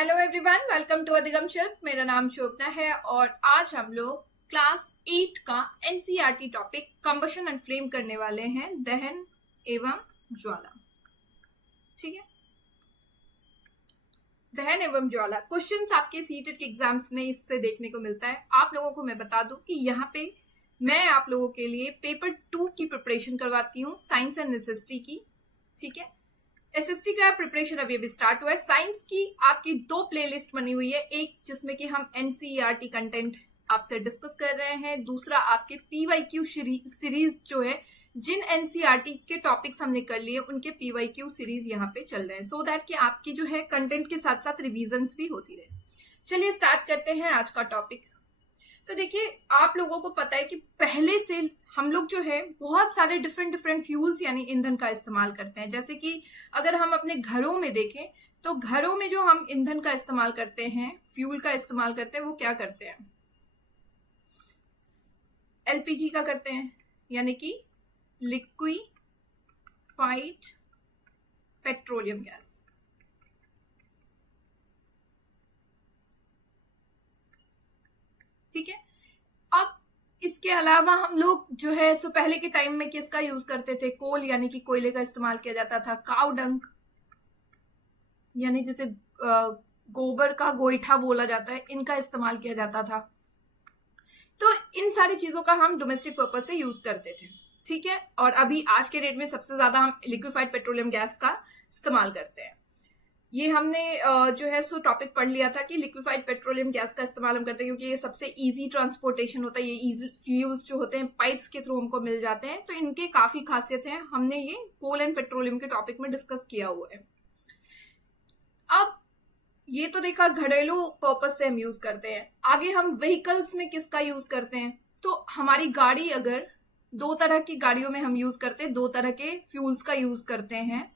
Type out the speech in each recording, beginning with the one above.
Hello everyone, welcome to अधिगम शिल्प। मेरा नाम शोभना है और आज हम लोग क्लास 8 का NCERT topic combustion and flame करने वाले हैं, दहन एवं ज्वाला। ठीक है, दहन एवं ज्वाला क्वेश्चंस आपके सीटेट के एग्जाम्स में इससे देखने को मिलता है। आप लोगों को मैं बता दूं कि यहाँ पे मैं आप लोगों के लिए पेपर 2 की प्रिपरेशन करवाती हूँ, साइंस एंड नेसेसिटी की। ठीक है, एसएसटी का प्रिपरेशन अभी स्टार्ट हुआ है। साइंस की आपकी 2 प्लेलिस्ट बनी हुई है, एक जिसमें कि हम एनसीईआरटी कंटेंट आपसे डिस्कस कर रहे हैं, दूसरा आपके पीवाईक्यू सीरीज जो है, जिन एनसीईआरटी के टॉपिक्स हमने कर लिए उनके पीवाईक्यू सीरीज यहाँ पे चल रहे हैं, सो दैट कि आपकी जो है कंटेंट के साथ साथ रिविजन्स भी होती रहे। चलिए स्टार्ट करते हैं आज का टॉपिक। तो देखिए, आप लोगों को पता है कि पहले से हम लोग जो है बहुत सारे डिफरेंट फ्यूल्स यानी ईंधन का इस्तेमाल करते हैं। जैसे कि अगर हम अपने घरों में देखें तो घरों में जो हम ईंधन का इस्तेमाल करते हैं, फ्यूल का इस्तेमाल करते हैं, वो क्या करते हैं? एलपीजी का करते हैं, यानी कि लिक्विफाइड पेट्रोलियम गैस। ठीक है, अब इसके अलावा हम लोग जो है सो पहले के टाइम में किसका यूज करते थे? कोल यानी कि कोयले का इस्तेमाल किया जाता था। काव डंक यानी जिसे गोबर का गोईठा बोला जाता है, इनका इस्तेमाल किया जाता था। तो इन सारी चीजों का हम डोमेस्टिक पर्पज से यूज करते थे। ठीक है, और अभी आज के डेट में सबसे ज्यादा हम लिक्विफाइड पेट्रोलियम गैस का इस्तेमाल करते हैं। ये हमने जो है सो टॉपिक पढ़ लिया था कि लिक्विफाइड पेट्रोलियम गैस का इस्तेमाल हम करते हैं क्योंकि ये सबसे इजी ट्रांसपोर्टेशन होता है। ये इजी फ्यूल्स जो होते हैं पाइप्स के थ्रू हमको मिल जाते हैं, तो इनके काफी खासियत है। हमने ये कोल एंड पेट्रोलियम के टॉपिक में डिस्कस किया हुआ है। अब ये तो देखा घरेलू पर्पज से हम यूज करते हैं। आगे हम व्हीकल्स में किसका यूज करते हैं? तो हमारी गाड़ी, अगर 2 तरह की गाड़ियों में हम यूज करते हैं, 2 तरह के फ्यूल्स का यूज करते हैं।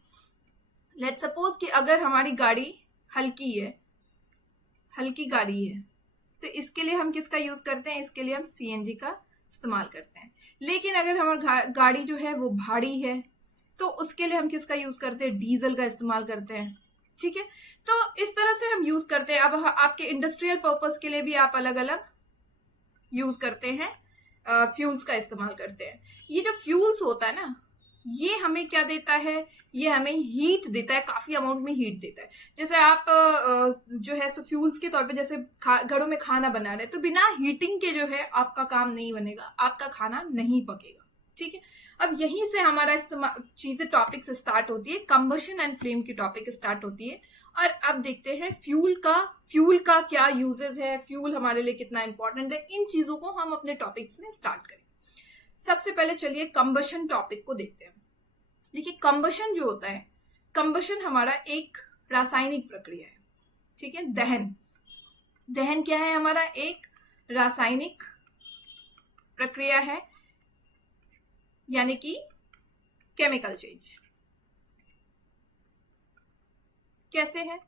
लेट्स सपोज कि अगर हमारी गाड़ी हल्की गाड़ी है, तो इसके लिए हम किसका यूज करते हैं? इसके लिए हम सीएनजी का इस्तेमाल करते हैं। लेकिन अगर हमारी गाड़ी जो है वो भारी है, तो उसके लिए हम किसका यूज करते हैं? डीजल का इस्तेमाल करते हैं। ठीक है, तो इस तरह से हम यूज करते हैं। अब आपके इंडस्ट्रियल पर्पस के लिए भी आप अलग अलग यूज करते हैं, फ्यूल्स का इस्तेमाल करते हैं। ये जो फ्यूल्स होता है ना, ये हमें क्या देता है? ये हमें हीट देता है, काफी अमाउंट में हीट देता है। जैसे आप जो है सो फ्यूल्स के तौर पे जैसे घरों में खाना बना रहे हैं, तो बिना हीटिंग के जो है आपका काम नहीं बनेगा, आपका खाना नहीं पकेगा। ठीक है, अब यहीं से हमारा इस्तेमाल चीजें टॉपिक से स्टार्ट होती है, कंबशन एंड फ्लेम की टॉपिक स्टार्ट होती है। और अब देखते हैं फ्यूल का क्या यूजेस है, फ्यूल हमारे लिए कितना इंपॉर्टेंट है। इन चीजों को हम अपने टॉपिक्स में स्टार्ट करें। सबसे पहले चलिए कंबशन टॉपिक को देखते हैं। देखिए, कंबशन जो होता है, कंबशन हमारा एक रासायनिक प्रक्रिया है। ठीक है, दहन क्या है? हमारा एक रासायनिक प्रक्रिया है, यानी कि केमिकल चेंज। कैसे है?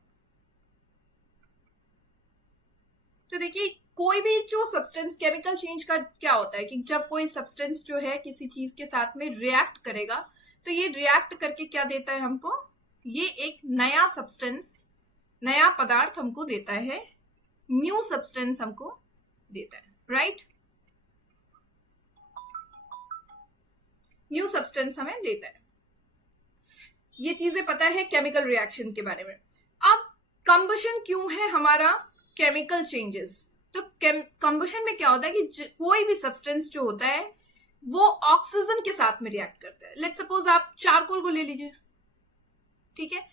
तो देखिए, कोई भी जो सब्सटेंस, केमिकल चेंज का क्या होता है कि जब कोई सब्सटेंस जो है किसी चीज के साथ में रिएक्ट करेगा, तो ये रिएक्ट करके क्या देता है हमको? ये एक नया सब्सटेंस, नया पदार्थ हमको देता है, न्यू सब्सटेंस हमको देता है, राइट? न्यू सब्सटेंस हमें देता है। ये चीजें पता है केमिकल रिएक्शन के बारे में। अब कंबशन क्यों है हमारा? Chemical changes. तो कंबशन में क्या होता है कि कोई भी सब्सटेंस जो होता है वो ऑक्सीजन के साथ में रिएक्ट करता है। लेट्स सपोज आप चारकोल को ले लीजिए। ठीक है,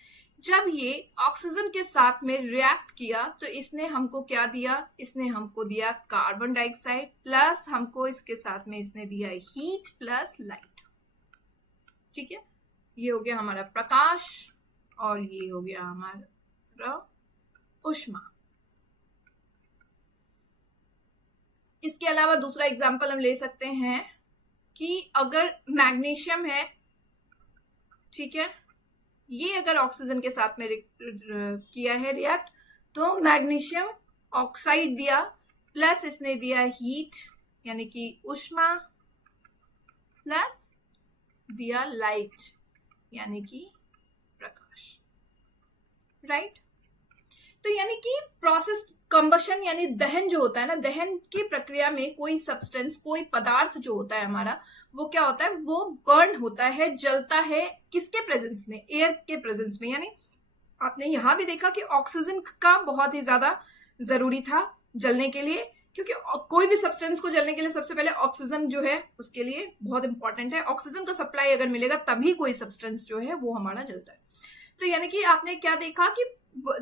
जब ये ऑक्सीजन के साथ में रिएक्ट किया तो इसने हमको क्या दिया? इसने हमको दिया कार्बन डाइऑक्साइड, प्लस हमको इसके साथ में इसने दिया हीट प्लस लाइट। ठीक है, ये हो गया हमारा प्रकाश और ये हो गया हमारा ऊष्मा। इसके अलावा दूसरा एग्जाम्पल हम ले सकते हैं कि अगर मैग्नीशियम है, ठीक है, ये अगर ऑक्सीजन के साथ में किया है रिएक्ट, तो मैग्नीशियम ऑक्साइड दिया, प्लस इसने दिया हीट यानी कि ऊष्मा, प्लस दिया लाइट यानी कि प्रकाश, राइट? तो यानी कि प्रोसेस कंबशन यानी दहन जो होता है ना, दहन की प्रक्रिया में कोई सब्सटेंस, कोई पदार्थ जो होता है हमारा, वो क्या होता है, वो बर्न होता है, जलता है। किसके प्रेजेंस में? एयर के प्रेजेंस में। यानी आपने यहां भी देखा कि ऑक्सीजन का बहुत ही ज्यादा जरूरी था जलने के लिए, क्योंकि कोई भी सब्सटेंस को जलने के लिए सबसे पहले ऑक्सीजन जो है उसके लिए बहुत इंपॉर्टेंट है। ऑक्सीजन का सप्लाई अगर मिलेगा तभी कोई सब्सटेंस जो है वो हमारा जलता है। तो यानी कि आपने क्या देखा कि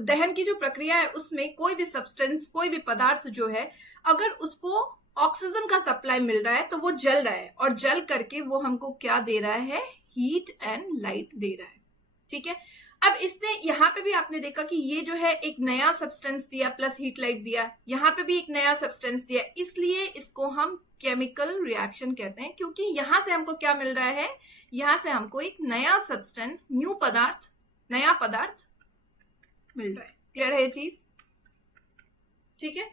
दहन की जो प्रक्रिया है उसमें कोई भी सब्सटेंस, कोई भी पदार्थ जो है, अगर उसको ऑक्सीजन का सप्लाई मिल रहा है तो वो जल रहा है, और जल करके वो हमको क्या दे रहा है? हीट एंड लाइट दे रहा है। ठीक है। अब इसने यहाँ पे भी आपने देखा कि ये जो है एक नया सब्सटेंस दिया प्लस हीट लाइट दिया, यहाँ पे भी एक नया सब्सटेंस दिया, इसलिए इसको हम केमिकल रिएक्शन कहते हैं, क्योंकि यहां से हमको क्या मिल रहा है? यहां से हमको एक नया सब्सटेंस, न्यू पदार्थ, नया पदार्थ मिल रहा है। क्लियर है ये चीज? ठीक है।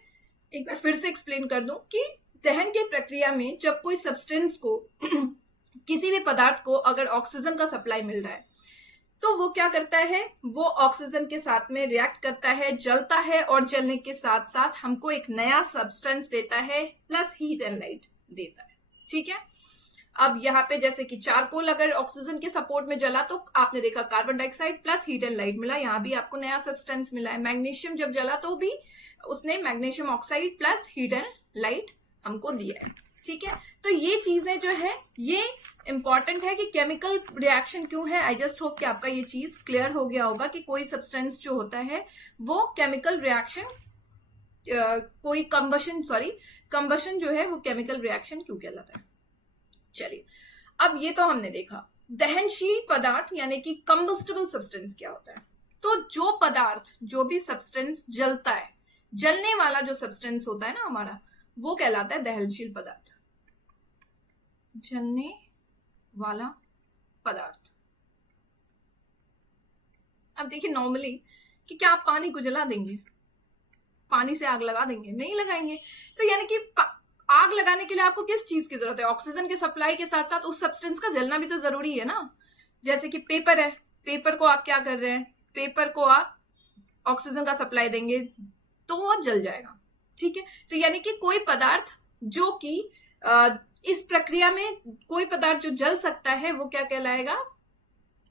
एक बार फिर से एक्सप्लेन कर दूं कि दहन की प्रक्रिया में जब कोई सब्सटेंस को किसी भी पदार्थ को अगर ऑक्सीजन का सप्लाई मिल रहा है तो वो क्या करता है? वो ऑक्सीजन के साथ में रिएक्ट करता है, जलता है, और जलने के साथ साथ हमको एक नया सब्सटेंस देता है प्लस हीट एंड लाइट देता है। ठीक है। अब यहाँ पे जैसे कि चारकोल अगर ऑक्सीजन के सपोर्ट में जला तो आपने देखा carbon dioxide plus heat and light मिला, यहाँ भी आपको नया सब्सटेंस मिला है। मैग्नीशियम जब जला तो भी उसने magnesium oxide plus heat and light हमको दिया है। ठीक है। तो ये चीजें जो है ये इंपॉर्टेंट है कि केमिकल रिएक्शन क्यों है। आई जस्ट होप कि आपका ये चीज क्लियर हो गया होगा कि कोई सब्सटेंस जो होता है वो केमिकल रिएक्शन, कोई कंबशन जो है वो केमिकल रिएक्शन क्यों कहलाता है। चलिए, अब ये तो हमने देखा दहनशील पदार्थ यानी कि कंबस्टिबल सब्सटेंस क्या होता है। तो जो पदार्थ, जो भी सब्सटेंस जलता है, जलने वाला जो सब्सटेंस होता है ना हमारा, वो कहलाता है दहनशील पदार्थ, जलने वाला पदार्थ। अब देखिए नॉर्मली कि क्या आप पानी को जला देंगे? पानी से आग लगा देंगे? नहीं लगाएंगे। तो यानी कि आग लगाने के लिए आपको किस चीज की जरूरत है? ऑक्सीजन के सप्लाई के साथ साथ उस सब्सटेंस का जलना भी तो जरूरी है ना। जैसे कि पेपर है, पेपर को आप क्या कर रहे हैं? पेपर को आप ऑक्सीजन का सप्लाई देंगे तो वो जल जाएगा। ठीक है। तो यानी कि कोई पदार्थ जो कि इस प्रक्रिया में कोई पदार्थ जो जल सकता है वो क्या कहलाएगा?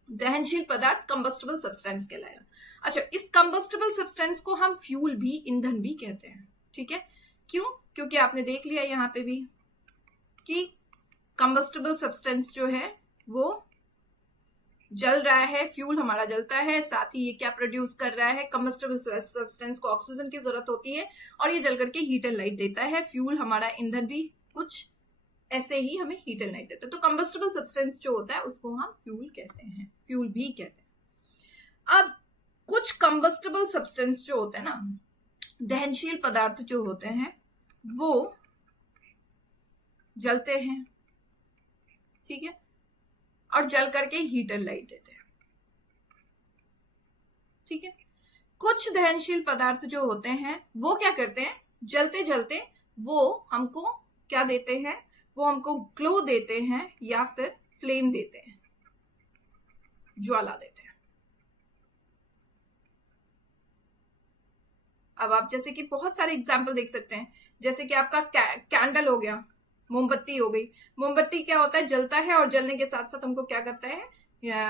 दहनशील पदार्थ, कंबस्टिबल सब्सटेंस कहलाएगा। अच्छा, इस कंबस्टिबल सब्सटेंस को हम फ्यूल भी, ईंधन भी कहते हैं। ठीक है। क्यों? क्योंकि आपने देख लिया यहाँ पे भी कि कंबस्टिबल सब्सटेंस जो है वो जल रहा है, फ्यूल हमारा जलता है, साथ ही ये क्या प्रोड्यूस कर रहा है? कंबस्टिबल सब्सटेंस को ऑक्सीजन की जरूरत होती है और ये जल करके हीट एंड लाइट देता है। फ्यूल हमारा ईंधन भी कुछ ऐसे ही हमें हीट एंड लाइट देता है। तो कंबस्टिबल सब्सटेंस जो होता है उसको हम फ्यूल कहते हैं, फ्यूल भी कहते हैं। अब कुछ कंबस्टिबल सब्सटेंस जो होते हैं ना, दहनशील पदार्थ जो होते हैं वो जलते हैं। ठीक है। और जल करके हीट एंड लाइट देते हैं। ठीक है। कुछ दहनशील पदार्थ जो होते हैं वो क्या करते हैं? जलते जलते वो हमको क्या देते हैं? वो हमको ग्लो देते हैं या फिर फ्लेम देते हैं, ज्वाला देते हैं। अब आप जैसे कि बहुत सारे एग्जाम्पल देख सकते हैं, जैसे कि आपका कैंडल हो गया, मोमबत्ती हो गई। मोमबत्ती क्या होता है? जलता है और जलने के साथ साथ हमको क्या करता है?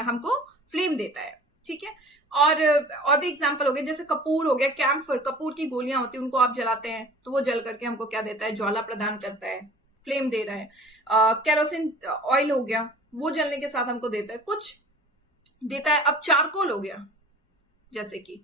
हमको फ्लेम देता है। ठीक है। और भी एग्जांपल हो गए, जैसे कपूर हो गया, कैम्फर, कपूर की गोलियां होती है, उनको आप जलाते हैं तो वो जल करके हमको क्या देता है? ज्वाला प्रदान करता है, फ्लेम दे रहा है। केरोसिन ऑयल हो गया, वो जलने के साथ हमको देता है, कुछ देता है। अब चारकोल हो गया, जैसे कि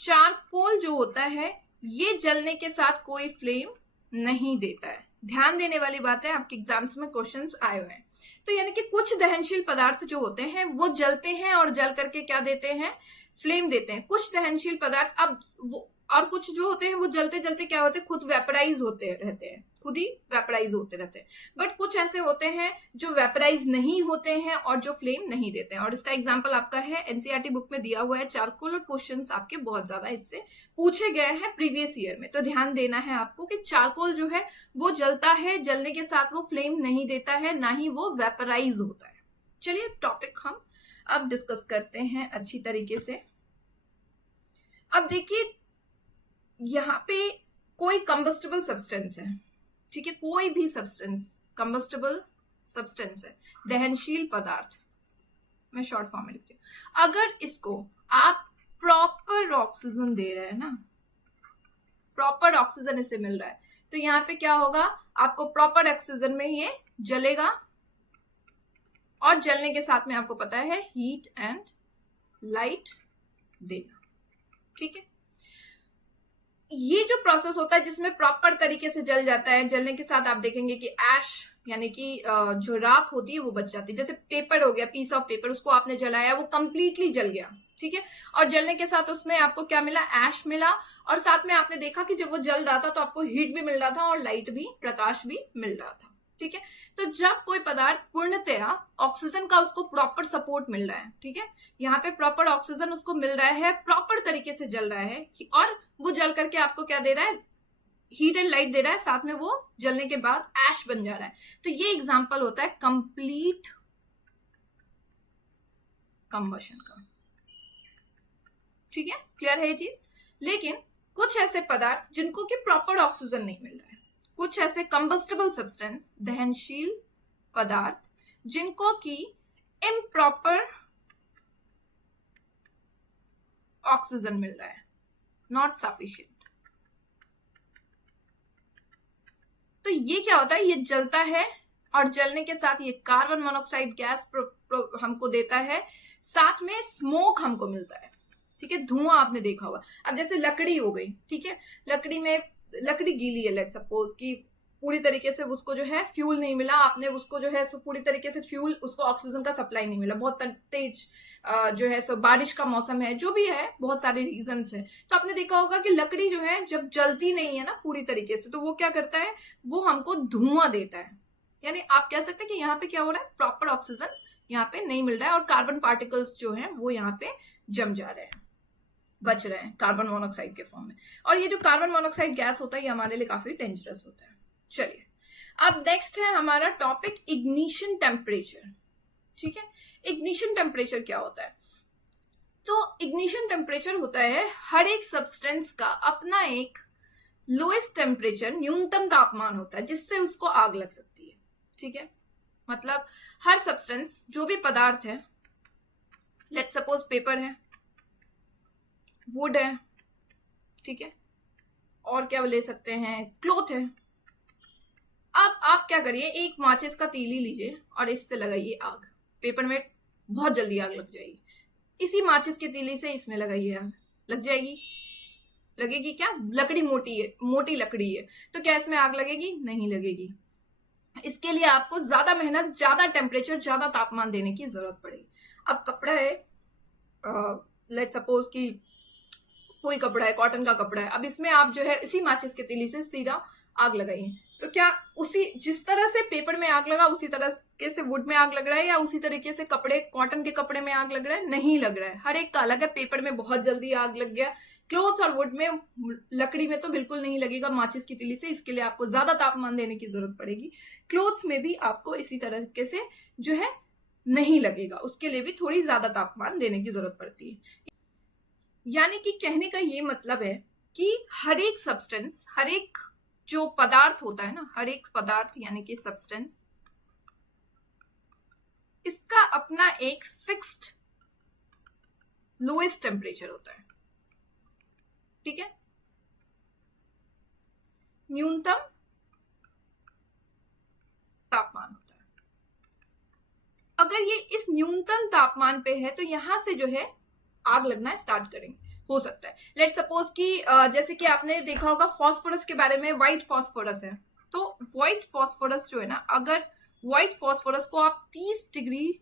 चारकोल जो होता है ये जलने के साथ कोई फ्लेम नहीं देता है। ध्यान देने वाली बात है, आपके एग्जाम्स में क्वेश्चंस आए हुए हैं। तो यानी कि कुछ दहनशील पदार्थ जो होते हैं वो जलते हैं और जल करके क्या देते हैं? फ्लेम देते हैं। कुछ दहनशील पदार्थ, अब वो और कुछ जो होते हैं वो जलते जलते क्या होते हैं? खुद वेपराइज होते रहते हैं, खुद ही वेपराइज होते रहते हैं। बट कुछ ऐसे होते हैं जो वेपराइज नहीं होते हैं और जो फ्लेम नहीं देते हैं। और इसका एग्जाम्पल आपका है एनसीईआरटी बुक में दिया हुआ है चारकोल, और क्वेश्चंस आपके बहुत ज्यादा इससे पूछे गए हैं प्रीवियस ईयर में। तो ध्यान देना है आपको कि चारकोल जो है वो जलता है, जलने के साथ वो फ्लेम नहीं देता है, ना ही वो वेपराइज होता है। चलिए टॉपिक हम अब डिस्कस करते हैं अच्छी तरीके से। अब देखिए यहाँ पे कोई कंबस्टेबल सब्सटेंस है, ठीक है, कोई भी सब्सटेंस कंबस्टेबल सब्सटेंस है, दहनशील पदार्थ, मैं शॉर्ट फॉर्म में लिखती हूँ। अगर इसको आप प्रॉपर ऑक्सीजन दे रहे हैं ना, प्रॉपर ऑक्सीजन इसे मिल रहा है, तो यहाँ पे क्या होगा, आपको प्रॉपर ऑक्सीजन में ये जलेगा, और जलने के साथ में आपको पता है हीट एंड लाइट देगा, ठीक है। ये जो प्रोसेस होता है जिसमें प्रॉपर तरीके से जल जाता है, जलने के साथ आप देखेंगे कि ऐश यानी कि जो राख होती है वो बच जाती है। जैसे पेपर हो गया, पीस ऑफ पेपर, उसको आपने जलाया, वो कंप्लीटली जल गया, ठीक है, और जलने के साथ उसमें आपको क्या मिला, ऐश मिला, और साथ में आपने देखा कि जब वो जल रहा था तो आपको हीट भी मिल रहा था और लाइट भी, प्रकाश भी मिल रहा था, ठीक है। तो जब कोई पदार्थ पूर्णतया ऑक्सीजन का उसको प्रॉपर सपोर्ट मिल रहा है, ठीक है, यहाँ पे प्रॉपर ऑक्सीजन उसको मिल रहा है, प्रॉपर तरीके से जल रहा है, और वो जल करके आपको क्या दे रहा है, हीट एंड लाइट दे रहा है, साथ में वो जलने के बाद ऐश बन जा रहा है। तो ये एग्जांपल होता है कंप्लीट कंबशन का, ठीक है, क्लियर है ये चीज। लेकिन कुछ ऐसे पदार्थ जिनको कि प्रॉपर ऑक्सीजन नहीं मिल रहा है, कुछ ऐसे कंबस्टेबल सब्सटेंस, दहनशील पदार्थ, जिनको कि इम्प्रॉपर ऑक्सीजन मिल रहा है, नॉट सफिशिएंट। तो ये क्या होता है, ये जलता है, और जलने के साथ ये कार्बन मोनोऑक्साइड गैस हमको देता है, साथ में स्मोक हमको मिलता है, ठीक है, धुआं आपने देखा होगा। अब जैसे लकड़ी हो गई, ठीक है, लकड़ी में, लकड़ी गीली है, लेट्स सपोज कि पूरी तरीके से उसको जो है फ्यूल नहीं मिला, आपने उसको जो है सो पूरी तरीके से फ्यूल, उसको ऑक्सीजन का सप्लाई नहीं मिला, बहुत तेज जो है सो बारिश का मौसम है, जो भी है, बहुत सारे रीजंस है। तो आपने देखा होगा कि लकड़ी जो है जब जलती नहीं है ना पूरी तरीके से, तो वो क्या करता है, वो हमको धुआं देता है। यानी आप कह सकते हैं कि यहाँ पे क्या हो रहा है, प्रॉपर ऑक्सीजन यहाँ पे नहीं मिल रहा है, और कार्बन पार्टिकल्स जो है वो यहाँ पे जम जा रहे हैं, बच रहे हैं कार्बन मोनोऑक्साइड के फॉर्म में। और ये जो कार्बन मोनोऑक्साइड गैस होता है ये हमारे लिए काफी डेंजरस होता है। चलिए, अब नेक्स्ट है हमारा टॉपिक इग्निशन टेम्परेचर, ठीक है। इग्निशन टेम्परेचर क्या होता है, तो इग्निशन टेम्परेचर होता है हर एक सब्सटेंस का अपना एक लोएस्ट टेम्परेचर, न्यूनतम तापमान होता है जिससे उसको आग लग सकती है, ठीक है। मतलब हर सब्सटेंस, जो भी पदार्थ है, लेट्स सपोज पेपर है, वुड है, ठीक है, और क्या ले सकते हैं, क्लॉथ है। अब आप क्या करिए, एक माचिस का तीली लीजिए और इससे लगाइए आग, पेपर में बहुत जल्दी आग लग जाएगी। इसी माचिस के तीली से इसमें लगाइए आग, लग जाएगी, लगेगी क्या, लकड़ी मोटी है, मोटी लकड़ी है, तो क्या इसमें आग लगेगी, नहीं लगेगी। इसके लिए आपको ज्यादा मेहनत, ज्यादा टेम्परेचर, ज्यादा तापमान देने की जरूरत पड़ेगी। अब कपड़ा है, लेट्स सपोज कि कोई कपड़ा है, कॉटन का कपड़ा है, अब इसमें आप जो है इसी माचिस के तीली से सीधा आग लगाइए, तो क्या उसी, जिस तरह से पेपर में आग लगा उसी तरह से वुड में आग लग रहा है, या उसी तरीके से कपड़े, कॉटन के कपड़े में आग लग रहा है, नहीं लग रहा है, हर एक का अलग है। पेपर में बहुत जल्दी आग लग गया, क्लोथ्स और वुड में, लकड़ी में तो बिल्कुल नहीं लगेगा माचिस की तीली से, इसके लिए आपको ज्यादा तापमान देने की जरूरत पड़ेगी। क्लोथ्स में भी आपको इसी तरीके से जो है नहीं लगेगा, उसके लिए भी थोड़ी ज्यादा तापमान देने की जरूरत पड़ती है। यानी कि कहने का ये मतलब है कि हर एक सब्सटेंस, हर एक जो पदार्थ होता है ना, हर एक पदार्थ यानी कि सब्सटेंस, इसका अपना एक फिक्स्ड लोएस्ट टेम्परेचर होता है, ठीक है, न्यूनतम तापमान होता है। अगर ये इस न्यूनतम तापमान पे है तो यहां से जो है आग लगना स्टार्ट करेंगे, हो सकता है। लेट्स सपोज कि जैसे कि आपने देखा होगा फॉस्फोरस के बारे में, व्हाइट फॉस्फोरस है, तो व्हाइट फॉस्फोरस जो है ना, अगर व्हाइट फॉस्फोरस को आप 30 डिग्री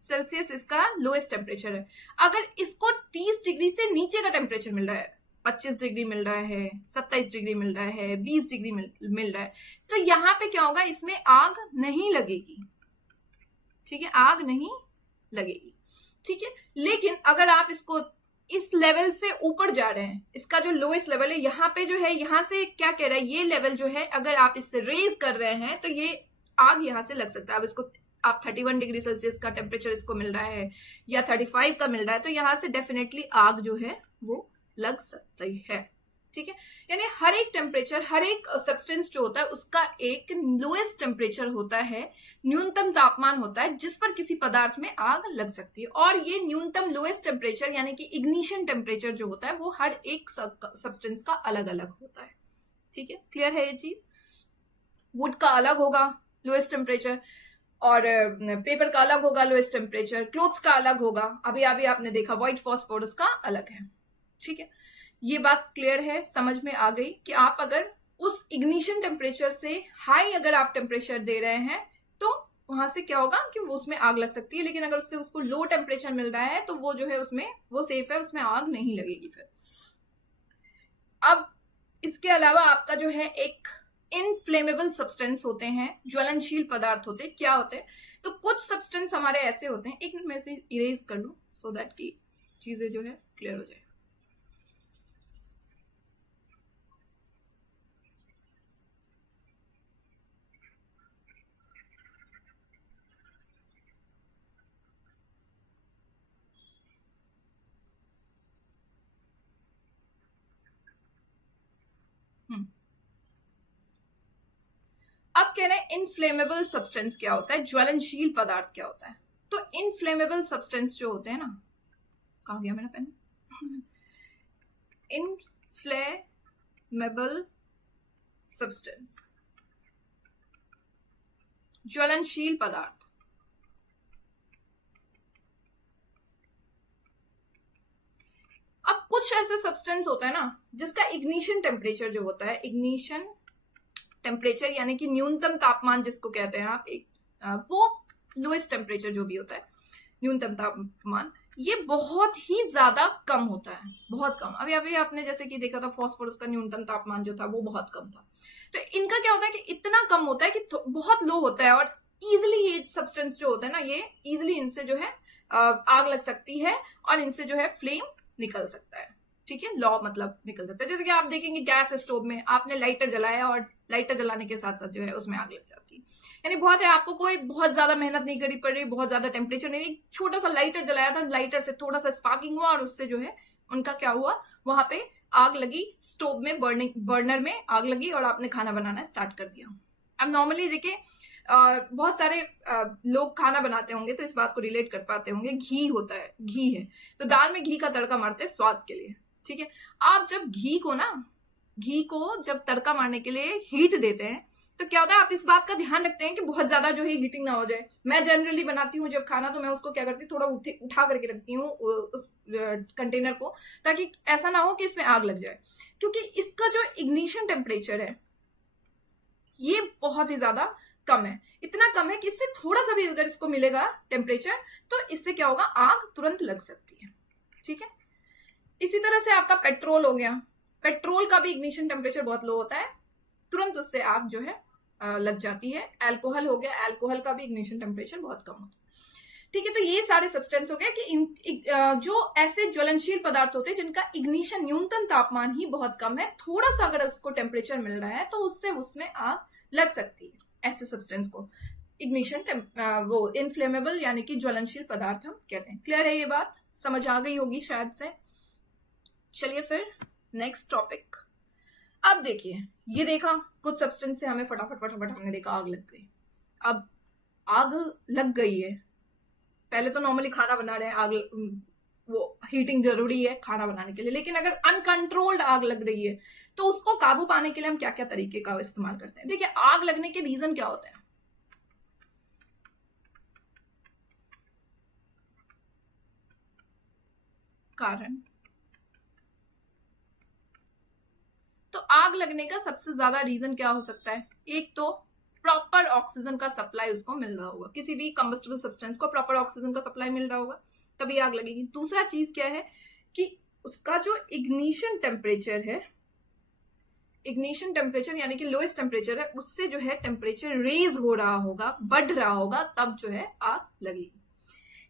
सेल्सियस, इसका लोएस्ट टेम्परेचर है, अगर इसको 30 डिग्री से नीचे का टेम्परेचर मिल रहा है, 25 डिग्री मिल रहा है, 27 डिग्री मिल रहा है, 20 डिग्री मिल रहा है, तो यहाँ पे क्या होगा, इसमें आग नहीं लगेगी, ठीक है, आग नहीं लगेगी, ठीक है। लेकिन अगर आप इसको इस लेवल से ऊपर जा रहे हैं, इसका जो लोएस्ट लेवल है यहाँ पे जो है, यहाँ से क्या कह रहा है, ये लेवल जो है अगर आप इससे रेज कर रहे हैं तो ये आग यहाँ से लग सकता है। अब इसको आप 31 डिग्री सेल्सियस का टेम्परेचर इसको मिल रहा है या 35 का मिल रहा है, तो यहाँ से डेफिनेटली आग जो है वो लग सकती है। ठीक है, यानी हर एक टेम्परेचर, हर एक सब्सटेंस जो होता है उसका एक लोएस्ट टेम्परेचर होता है, न्यूनतम तापमान होता है जिस पर किसी पदार्थ में आग लग सकती है। और ये न्यूनतम लोएस्ट टेम्परेचर यानी कि इग्निशन टेम्परेचर जो होता है वो हर एक सब्सटेंस का अलग अलग होता है। ठीक है, क्लियर है ये चीज? वुड का अलग होगा लोएस्ट टेम्परेचर, और पेपर का अलग होगा लोएस्ट टेम्परेचर, क्लोथ्स का अलग होगा, अभी अभी आपने देखा व्हाइट फॉस्फोरस का अलग है। ठीक है, ये बात क्लियर है, समझ में आ गई कि आप अगर उस इग्निशन टेम्परेचर से हाई अगर आप टेम्परेचर दे रहे हैं तो वहां से क्या होगा कि वो उसमें आग लग सकती है, लेकिन अगर उससे उसको लो टेम्परेचर मिल रहा है तो वो जो है उसमें वो सेफ है, उसमें आग नहीं लगेगी फिर। अब इसके अलावा आपका जो है एक इनफ्लेमेबल सब्सटेंस होते हैं, ज्वलनशील पदार्थ होते हैं। क्या होते हैं? तो कुछ सब्सटेंस हमारे ऐसे होते हैं, एक मिनट में से इरेज कर लूं सो दैट की चीजें जो है क्लियर हो जाए। अब कह रहे हैं इनफ्लेमेबल सब्सटेंस क्या होता है, ज्वलनशील पदार्थ क्या होता है। तो इनफ्लेमेबल सब्सटेंस जो होते हैं ना, कहाँ गया मेरा पेन? इनफ्लेमेबल सब्सटेंस, ज्वलनशील पदार्थ, अब कुछ ऐसे सब्सटेंस होता है ना जिसका इग्निशन टेम्परेचर जो होता है, इग्निशन टेम्परेचर यानी कि न्यूनतम तापमान जिसको कहते हैं आप, एक वो लोएस्ट टेम्परेचर जो भी होता है, न्यूनतम तापमान, ये बहुत ही ज्यादा कम होता है, बहुत कम। अभी अभी आपने जैसे कि देखा था फॉस्फोरस का न्यूनतम तापमान जो था वो बहुत कम था। तो इनका क्या होता है कि इतना कम होता है कि बहुत लो होता है, और इजिली ये सब्सटेंस जो होता है ना, ये इजिली इनसे जो है आग लग सकती है और इनसे जो है फ्लेम निकल सकता है। ठीक है, लॉ मतलब निकल सकता है। जैसे कि आप देखेंगे गैस स्टोव में आपने लाइटर जलाया और लाइटर जलाने के साथ साथ जो है उसमें आग लग जाती है। यानी बहुत है, आपको कोई बहुत ज्यादा मेहनत नहीं करनी पड़ रही, बहुत ज्यादा टेम्परेचर नहीं, छोटा सा लाइटर जलाया था, लाइटर से थोड़ा सा स्पार्किंग हुआ और उससे जो है उनका क्या हुआ, वहां पे आग लगी, स्टोव में बर्नर में आग लगी और आपने खाना बनाना स्टार्ट कर दिया। अब नॉर्मली देखिए बहुत सारे लोग खाना बनाते होंगे तो इस बात को रिलेट कर पाते होंगे, घी होता है, घी है तो दाल में घी का तड़का मारते हैं स्वाद के लिए। ठीक है, आप जब घी को जब तड़का मारने के लिए हीट देते हैं तो क्या होता है, आप इस बात का ध्यान रखते हैं कि बहुत ज्यादा जो है हीटिंग ना हो जाए। मैं जनरली बनाती हूँ जब खाना तो मैं उसको क्या करती हूँ, थोड़ा उठा करके रखती हूँ उस कंटेनर को, ताकि ऐसा ना हो कि इसमें आग लग जाए, क्योंकि इसका जो इग्निशन टेम्परेचर है ये बहुत ही ज्यादा कम है। इतना कम है कि इससे थोड़ा सा भी अगर इसको मिलेगा टेम्परेचर तो इससे क्या होगा, आग तुरंत लग सकती है। ठीक है, इसी तरह से आपका पेट्रोल हो गया, पेट्रोल का भी इग्निशन टेम्परेचर बहुत लो होता है, तुरंत उससे आग जो है लग जाती है। अल्कोहल हो गया, अल्कोहल का भी इग्निशन टेम्परेचर बहुत कम होता है। ठीक है, तो ये सारे सब्सटेंस हो गए कि जो ऐसे ज्वलनशील पदार्थ होते हैं जिनका इग्निशन न्यूनतम तापमान ही बहुत कम है, थोड़ा सा अगर उसको टेम्परेचर मिल रहा है तो उससे उसमें आग लग सकती है। ऐसे सब्सटेंस को इग्निशन वो इनफ्लेमेबल यानी कि ज्वलनशील पदार्थ हम कहते हैं। क्लियर है, ये बात समझ आ गई होगी शायद से। चलिए फिर नेक्स्ट टॉपिक। अब देखिए, ये देखा कुछ सब्सटेंस से हमें फटाफट हमने देखा आग लग गई। अब आग लग गई है, पहले तो नॉर्मली खाना बना रहे हैं, आग वो हीटिंग जरूरी है खाना बनाने के लिए, लेकिन अगर अनकंट्रोल्ड आग लग रही है तो उसको काबू पाने के लिए हम क्या क्या तरीके का इस्तेमाल करते हैं। देखिए, आग लगने के रीजन क्या होते हैं, कारण। तो आग लगने का सबसे ज्यादा रीजन क्या हो सकता है, एक तो प्रॉपर ऑक्सीजन का सप्लाई उसको मिल रहा होगा, किसी भी कंबस्टेबल सब्सटेंस को प्रॉपर ऑक्सीजन का सप्लाई मिल रहा होगा तभी आग लगेगी। दूसरा चीज क्या है कि उसका जो इग्निशन टेम्परेचर है, इग्निशन टेम्परेचर यानी कि लोएस्ट टेम्परेचर है, उससे जो है टेम्परेचर रेज हो रहा होगा, बढ़ रहा होगा, तब जो है आग लगेगी।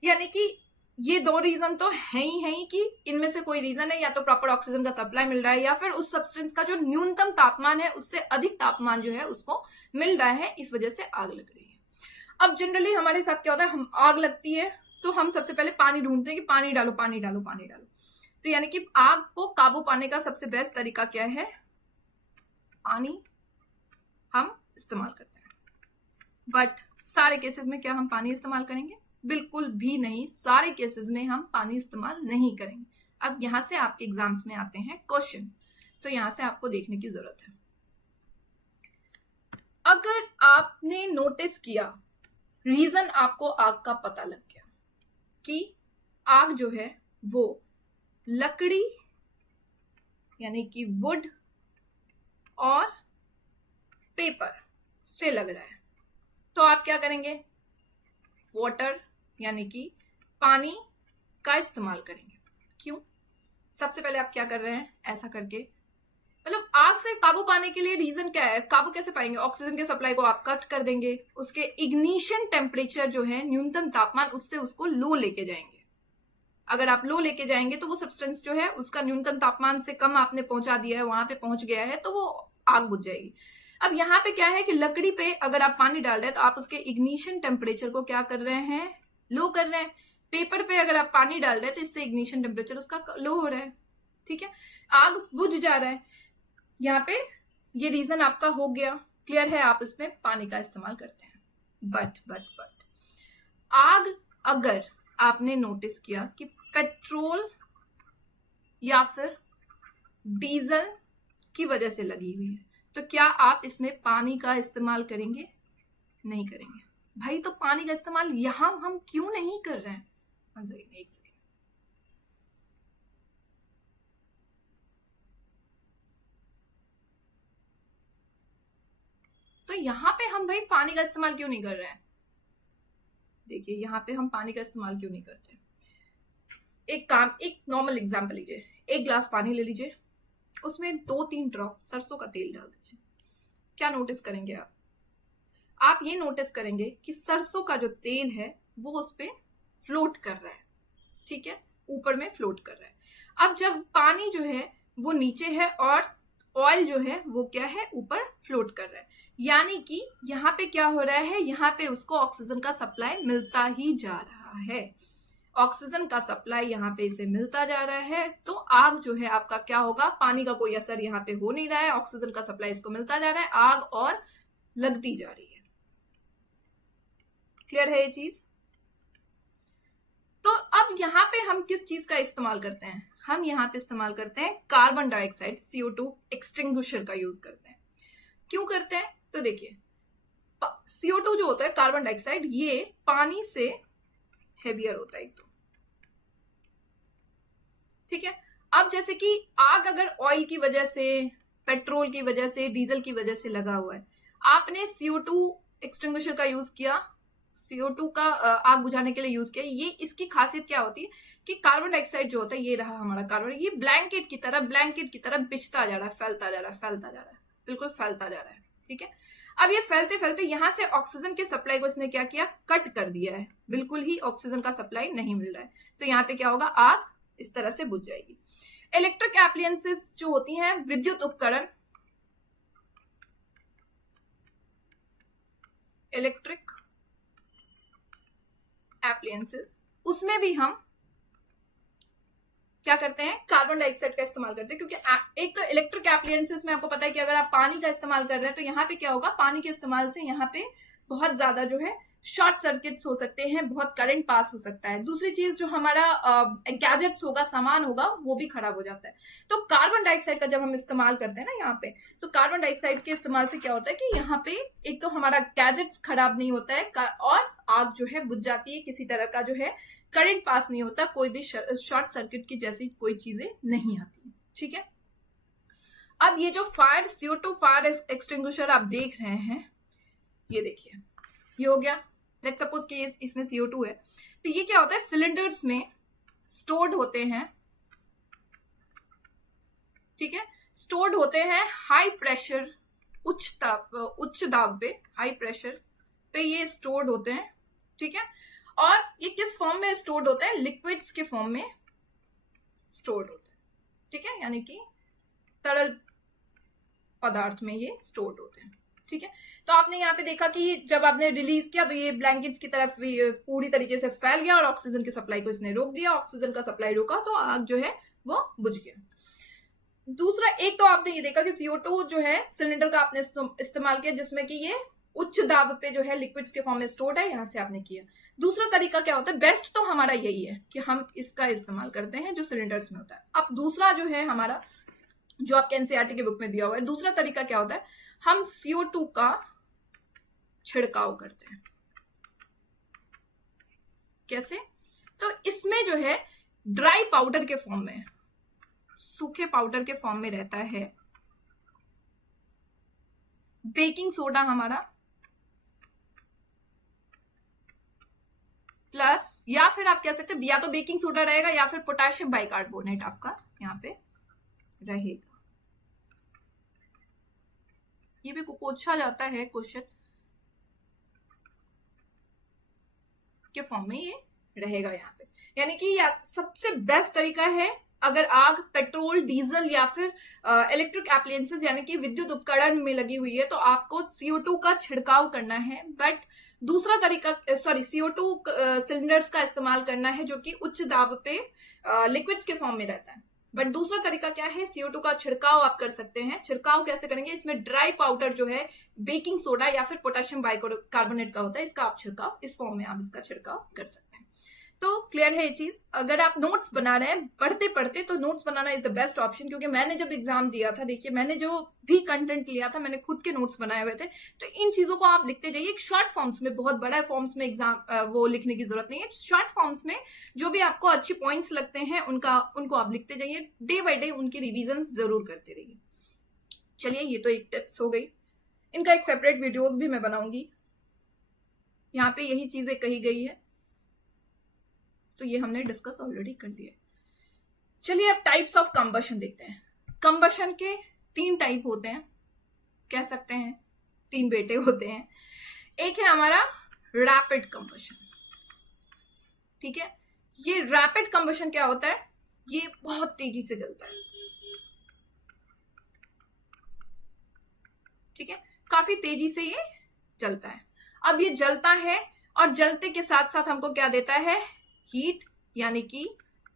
यानी कि ये दो रीजन तो है ही कि इनमें से कोई रीजन है, या तो प्रॉपर ऑक्सीजन का सप्लाई मिल रहा है या फिर उस सब्सटेंस का जो न्यूनतम तापमान है उससे अधिक तापमान जो है उसको मिल रहा है, इस वजह से आग लग रही है। अब जनरली हमारे साथ क्या होता है, हम आग लगती है तो हम सबसे पहले पानी ढूंढते हैं कि पानी डालो पानी डालो पानी डालो। तो यानी कि आग को काबू पाने का सबसे बेस्ट तरीका क्या है? पानी हम इस्तेमाल करते हैं। बट सारे केसेस में क्या हम पानी इस्तेमाल करेंगे? बिल्कुल भी नहीं, सारे केसेस में हम पानी इस्तेमाल नहीं करेंगे। अब यहां से आपके एग्जाम्स में आते हैं क्वेश्चन, तो यहां से आपको देखने की जरूरत है। अगर आपने नोटिस किया, रीजन आपको आग का पता लग गया कि आग जो है वो लकड़ी यानी कि वुड और पेपर से लग रहा है, तो आप क्या करेंगे? वाटर यानी कि पानी का इस्तेमाल करेंगे। क्यों? सबसे पहले आप क्या कर रहे हैं? ऐसा करके, मतलब आग से काबू पाने के लिए रीजन क्या है? काबू कैसे पाएंगे? ऑक्सीजन के सप्लाई को आप कट कर देंगे, उसके इग्निशन टेम्परेचर जो है, न्यूनतम तापमान, उससे उसको लो लेके जाएंगे। अगर आप लो लेके जाएंगे तो वो सब्सटेंस जो है उसका न्यूनतम तापमान से कम आपने पहुंचा दिया है, वहां पे पहुंच गया है, तो वो आग बुझ जाएगी। अब यहाँ पे क्या है कि लकड़ी पे अगर आप पानी डाल रहे हैं तो आप उसके इग्निशन टेम्परेचर को क्या कर रहे हैं? लो कर रहे हैं। पेपर पे अगर आप पानी डाल रहे हैं तो इससे इग्निशन टेम्परेचर उसका लो हो रहा है, ठीक है, आग बुझ जा रहा है। यहाँ पे ये रीजन आपका हो गया, क्लियर है? आप इसमें पानी का इस्तेमाल करते हैं। बट आग अगर आपने नोटिस किया कि पेट्रोल या फिर डीजल की वजह से लगी हुई है, तो क्या आप इसमें पानी का इस्तेमाल करेंगे? नहीं करेंगे। भाई तो पानी का इस्तेमाल यहां हम क्यों नहीं कर रहे हैं? एक सेकेंड, तो यहां पे हम भाई पानी का इस्तेमाल क्यों नहीं कर रहे हैं? देखिए यहां पे हम पानी का इस्तेमाल क्यों नहीं करते? एक नॉर्मल एग्जांपल लीजिए, एक ग्लास पानी ले लीजिए, उसमें 2-3 ड्रॉप सरसों का तेल डाल दीजिए। क्या नोटिस करेंगे आप ये नोटिस करेंगे कि सरसों का जो तेल है वो उस पे फ्लोट कर रहा है, ठीक है, ऊपर में फ्लोट कर रहा है। अब जब पानी जो है वो नीचे है और ऑयल जो है वो क्या है? ऊपर फ्लोट कर रहा है, यानी कि यहाँ पे क्या हो रहा है? यहाँ पे उसको ऑक्सीजन का सप्लाई मिलता ही जा रहा है। ऑक्सीजन का सप्लाई यहाँ पे इसे मिलता जा रहा है, तो आग जो है आपका क्या होगा? पानी का कोई असर यहाँ पे हो नहीं रहा है, ऑक्सीजन का सप्लाई इसको मिलता जा रहा है, आग और लगती जा रही है। क्लियर है ये चीज? तो अब यहाँ पे हम किस चीज का इस्तेमाल करते हैं? हम यहाँ पे इस्तेमाल करते हैं कार्बन डाइऑक्साइड CO2 एक्सटिंग्विशर का यूज करते हैं। क्यों करते हैं? तो देखिए CO2 जो होता है, कार्बन डाइऑक्साइड, ये पानी से हेवियर होता है एक तो, ठीक है। अब जैसे कि आग अगर ऑयल की वजह से, पेट्रोल की वजह से, डीजल की वजह से लगा हुआ है, आपने CO2 एक्सटिंग्विशर का यूज किया, CO2 का आग बुझाने के लिए यूज किया। ये इसकी खासियत क्या होती है कि कार्बन डाइऑक्साइड जो होता है, ये रहा हमारा कार्बन, ये ब्लैंकेट की तरह बिछता जा रहा है, फैलता जा रहा है, बिल्कुल फैलता जा रहा है, ठीक है। अब ये फैलते फैलते यहां से ऑक्सीजन के सप्लाई को इसने क्या किया? कट कर दिया है, बिल्कुल ही ऑक्सीजन का सप्लाई नहीं मिल रहा है, तो यहाँ पे क्या होगा? आग इस तरह से बुझ जाएगी। इलेक्ट्रिक एप्लायंसेस जो होती हैं, विद्युत उपकरण, इलेक्ट्रिक एप्लायंसेस, उसमें भी हम क्या करते हैं? कार्बन डाइऑक्साइड का इस्तेमाल करते हैं, क्योंकि एक तो इलेक्ट्रिक एप्लायंसेस में आपको पता है कि अगर आप पानी का इस्तेमाल कर रहे हैं तो यहाँ पे क्या होगा? पानी के इस्तेमाल से यहाँ पे बहुत ज्यादा जो है शॉर्ट सर्किट्स हो सकते हैं, बहुत करंट पास हो सकता है। दूसरी चीज, जो हमारा गैजेट्स होगा, सामान होगा, वो भी खराब हो जाता है। तो कार्बन डाइऑक्साइड का जब हम इस्तेमाल करते हैं ना यहाँ पे, तो कार्बन डाइऑक्साइड के इस्तेमाल से क्या होता है कि यहाँ पे एक तो हमारा गैजेट्स खराब नहीं होता है और आग जो है बुझ जाती है, किसी तरह का जो है करंट पास नहीं होता, कोई भी शॉर्ट सर्किट की जैसी कोई चीजें नहीं आती, ठीक है। अब ये जो CO2 फायर एक्सटिंग्विशर आप देख रहे हैं, ये देखिए, ये हो गया। लेट्स सपोज कि इसमें CO2 है, तो ये क्या होता है? सिलेंडर्स में स्टोर्ड होते हैं, ठीक है, स्टोर्ड होते हैं हाई प्रेशर, उच्च दाब पे, हाई प्रेशर पे ये स्टोर्ड होते हैं, ठीक है। और ये किस फॉर्म में स्टोर्ड होते हैं? लिक्विड्स के फॉर्म में स्टोर्ड होते हैं, ठीक है, यानी कि तरल पदार्थ में ये स्टोर्ड होते हैं, ठीक है। तो आपने यहाँ पे देखा कि जब आपने रिलीज किया तो ये ब्लैंकेट्स की तरफ पूरी तरीके से फैल गया और ऑक्सीजन की सप्लाई को इसने रोक दिया। ऑक्सीजन का सप्लाई रोका तो आग जो है वो बुझ गया। दूसरा, एक तो आपने ये देखा कि CO2 जो है सिलेंडर का आपने इस्तेमाल किया जिसमें कि ये उच्च दाब पे जो है लिक्विड्स के फॉर्म में स्टोर्ड है, यहां से आपने किया। दूसरा तरीका क्या होता है, बेस्ट तो हमारा यही है कि हम इसका इस्तेमाल करते हैं जो सिलेंडर्स में होता है। अब दूसरा जो है हमारा, जो आपके एनसीईआरटी के बुक में दिया हुआ है, दूसरा तरीका क्या होता है, हम CO2 का छिड़काव करते हैं। कैसे? तो इसमें जो है ड्राई पाउडर के फॉर्म में, सूखे पाउडर के फॉर्म में रहता है बेकिंग सोडा हमारा, प्लस या फिर आप कह सकते हैं या तो बेकिंग सोडा रहेगा या फिर पोटेशियम बाइकार्बोनेट आपका यहां पे रहेगा। ये भी पूछा जाता है क्वेश्चन के फॉर्म में, ये रहेगा यहाँ पे। यानी कि सबसे बेस्ट तरीका है, अगर आग पेट्रोल, डीजल या फिर इलेक्ट्रिक एप्लायंसेस यानी कि विद्युत उपकरण में लगी हुई है तो आपको CO2 का छिड़काव करना है। बट दूसरा तरीका, CO2 सिलेंडर्स का इस्तेमाल करना है जो कि उच्च दाब पे लिक्विड्स के फॉर्म में रहता है। बट दूसरा तरीका क्या है, CO2 का छिड़काव आप कर सकते हैं। छिड़काव कैसे करेंगे, इसमें ड्राई पाउडर जो है बेकिंग सोडा या फिर पोटेशियम बाइकार्बोनेट का होता है, इसका आप छिड़काव, इस फॉर्म में आप इसका छिड़काव कर सकते हैं। तो क्लियर है ये चीज। अगर आप नोट्स बना रहे हैं पढ़ते पढ़ते, तो notes banana is the best option, क्योंकि मैंने जब एग्जाम दिया था, देखिए मैंने जो भी कंटेंट लिया था मैंने खुद के नोट्स बनाए हुए थे, तो इन चीजों को आप लिखते जाइए। शॉर्ट फॉर्म्स में, बहुत बड़ा फॉर्म्स में एग्जाम वो लिखने की जरूरत नहीं है। शॉर्ट फॉर्म्स में जो भी आपको अच्छे पॉइंट्स लगते हैं उनको आप लिखते जाइए, डे बाय डे उनकी रिविजन जरूर करते रहिए। चलिए, ये तो एक टिप्स हो गई, इनका एक सेपरेट वीडियोज भी मैं बनाऊंगी, यहाँ पे यही चीजें कही गई है, तो ये हमने डिस्कस ऑलरेडी कर दिया। चलिए अब टाइप्स ऑफ कंबशन देखते हैं। कंबशन के 3 टाइप होते हैं, कह सकते हैं 3 बेटे होते हैं। एक है हमारा रैपिड कंबशन, ठीक है। ये रैपिड कंबशन क्या होता है, ये बहुत तेजी से जलता है, ठीक है, काफी तेजी से ये जलता है। अब ये जलता है और जलते के साथ साथ हमको क्या देता है, हीट यानी कि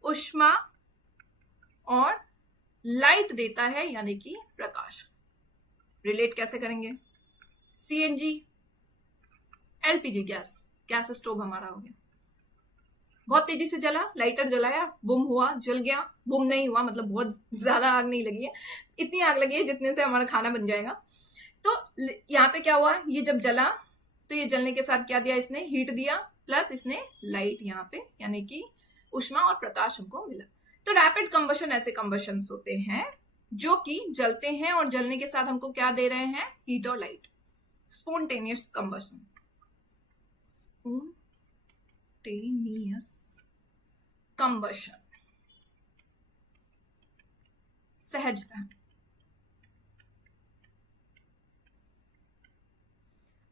उष्मा, और लाइट देता है यानी कि प्रकाश। रिलेट कैसे करेंगे, CNG, LPG गैस स्टोव हमारा हो गया, बहुत तेजी से जला, लाइटर जलाया, बुम हुआ, जल गया। बुम नहीं हुआ मतलब बहुत ज्यादा आग नहीं लगी है, इतनी आग लगी है जितने से हमारा खाना बन जाएगा। तो यहाँ पे क्या हुआ, ये जब जला तो ये जलने के साथ क्या दिया, इसने हीट दिया, प्लस इसने लाइट यहाँ पे यानी कि उष्मा और प्रकाश हमको मिला। तो रैपिड कंबशन ऐसे कंबशंस होते हैं जो कि जलते हैं और जलने के साथ हमको क्या दे रहे हैं, हीट और light. Spontaneous combustion, spontaneous combustion, सहजता।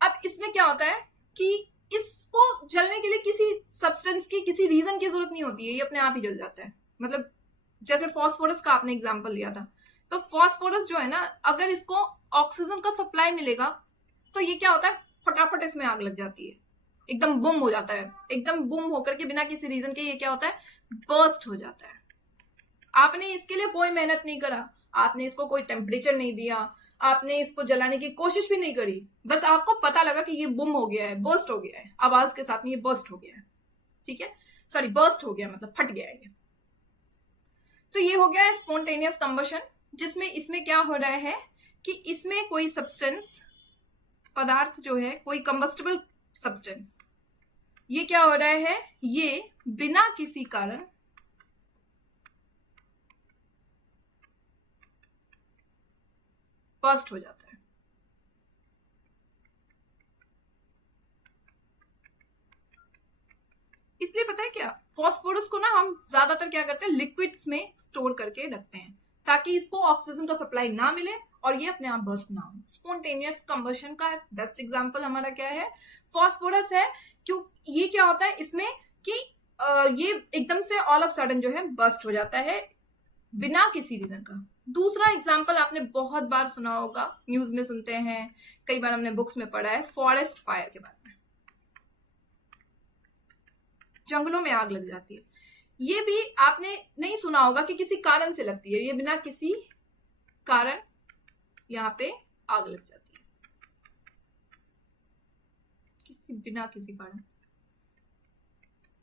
अब इसमें क्या होता है कि इसको जलने के लिए किसी सब्सटेंस की, किसी रीजन की जरूरत नहीं होती है, ये अपने आप ही जल जाता है। मतलब जैसे फास्फोरस का आपने एग्जांपल लिया था, तो फास्फोरस जो है ना, अगर इसको ऑक्सीजन का सप्लाई मिलेगा तो ये क्या होता है, फटाफट इसमें आग लग जाती है, एकदम बुम हो जाता है, एकदम बुम होकर के बिना किसी रीजन के ये क्या होता है, बर्स्ट हो जाता है। आपने इसके लिए कोई मेहनत नहीं करा, आपने इसको कोई टेम्परेचर नहीं दिया, आपने इसको जलाने की कोशिश भी नहीं करी, बस आपको पता लगा कि ये बुम हो गया है, बर्स्ट हो गया है, आवाज के साथ में ये बर्स्ट हो गया है, ठीक है, सॉरी बर्स्ट हो गया मतलब फट गया है ये। तो ये हो गया है स्पॉन्टेनियस कंबशन, जिसमें इसमें क्या हो रहा है कि इसमें कोई सब्सटेंस, पदार्थ जो है, कोई कंबस्टेबल सब्सटेंस, ये क्या हो रहा है, ये बिना किसी कारण बर्स्ट हो जाता है। इसलिए पता है क्या, फास्फोरस को ना हम ज्यादातर क्या करते हैं, लिक्विड्स में स्टोर करके रखते हैं ताकि इसको ऑक्सीजन का सप्लाई ना मिले और ये अपने आप बर्स्ट ना हो। स्पॉन्टेनियस कंबशन का बेस्ट एग्जांपल हमारा क्या है, फास्फोरस है। क्यों, ये क्या होता है इसमें कि ये एकदम से ऑल ऑफ सडन जो है बर्स्ट हो जाता है बिना किसी रीजन का। दूसरा एग्जांपल आपने बहुत बार सुना होगा, न्यूज में सुनते हैं, कई बार हमने बुक्स में पढ़ा है, फॉरेस्ट फायर के बारे में। जंगलों में आग लग जाती है, ये भी आपने नहीं सुना होगा कि किसी कारण से लगती है, ये बिना किसी कारण यहाँ पे आग लग जाती है, बिना किसी कारण,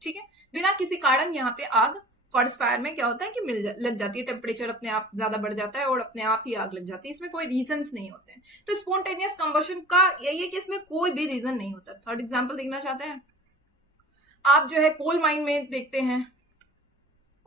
ठीक है, बिना किसी कारण यहाँ पे आग, फॉरेस्ट फायर में क्या होता है कि लग जाती है, टेम्परेचर अपने आप ज्यादा बढ़ जाता है और अपने आप ही आग लग जाती है, इसमें कोई रीजंस नहीं होते हैं। तो स्पॉन्टेनियस कंबशन का यही है कि इसमें कोई भी रीजन नहीं होता। थर्ड एग्जांपल देखना चाहते हैं आप, जो है कोल माइन में देखते हैं,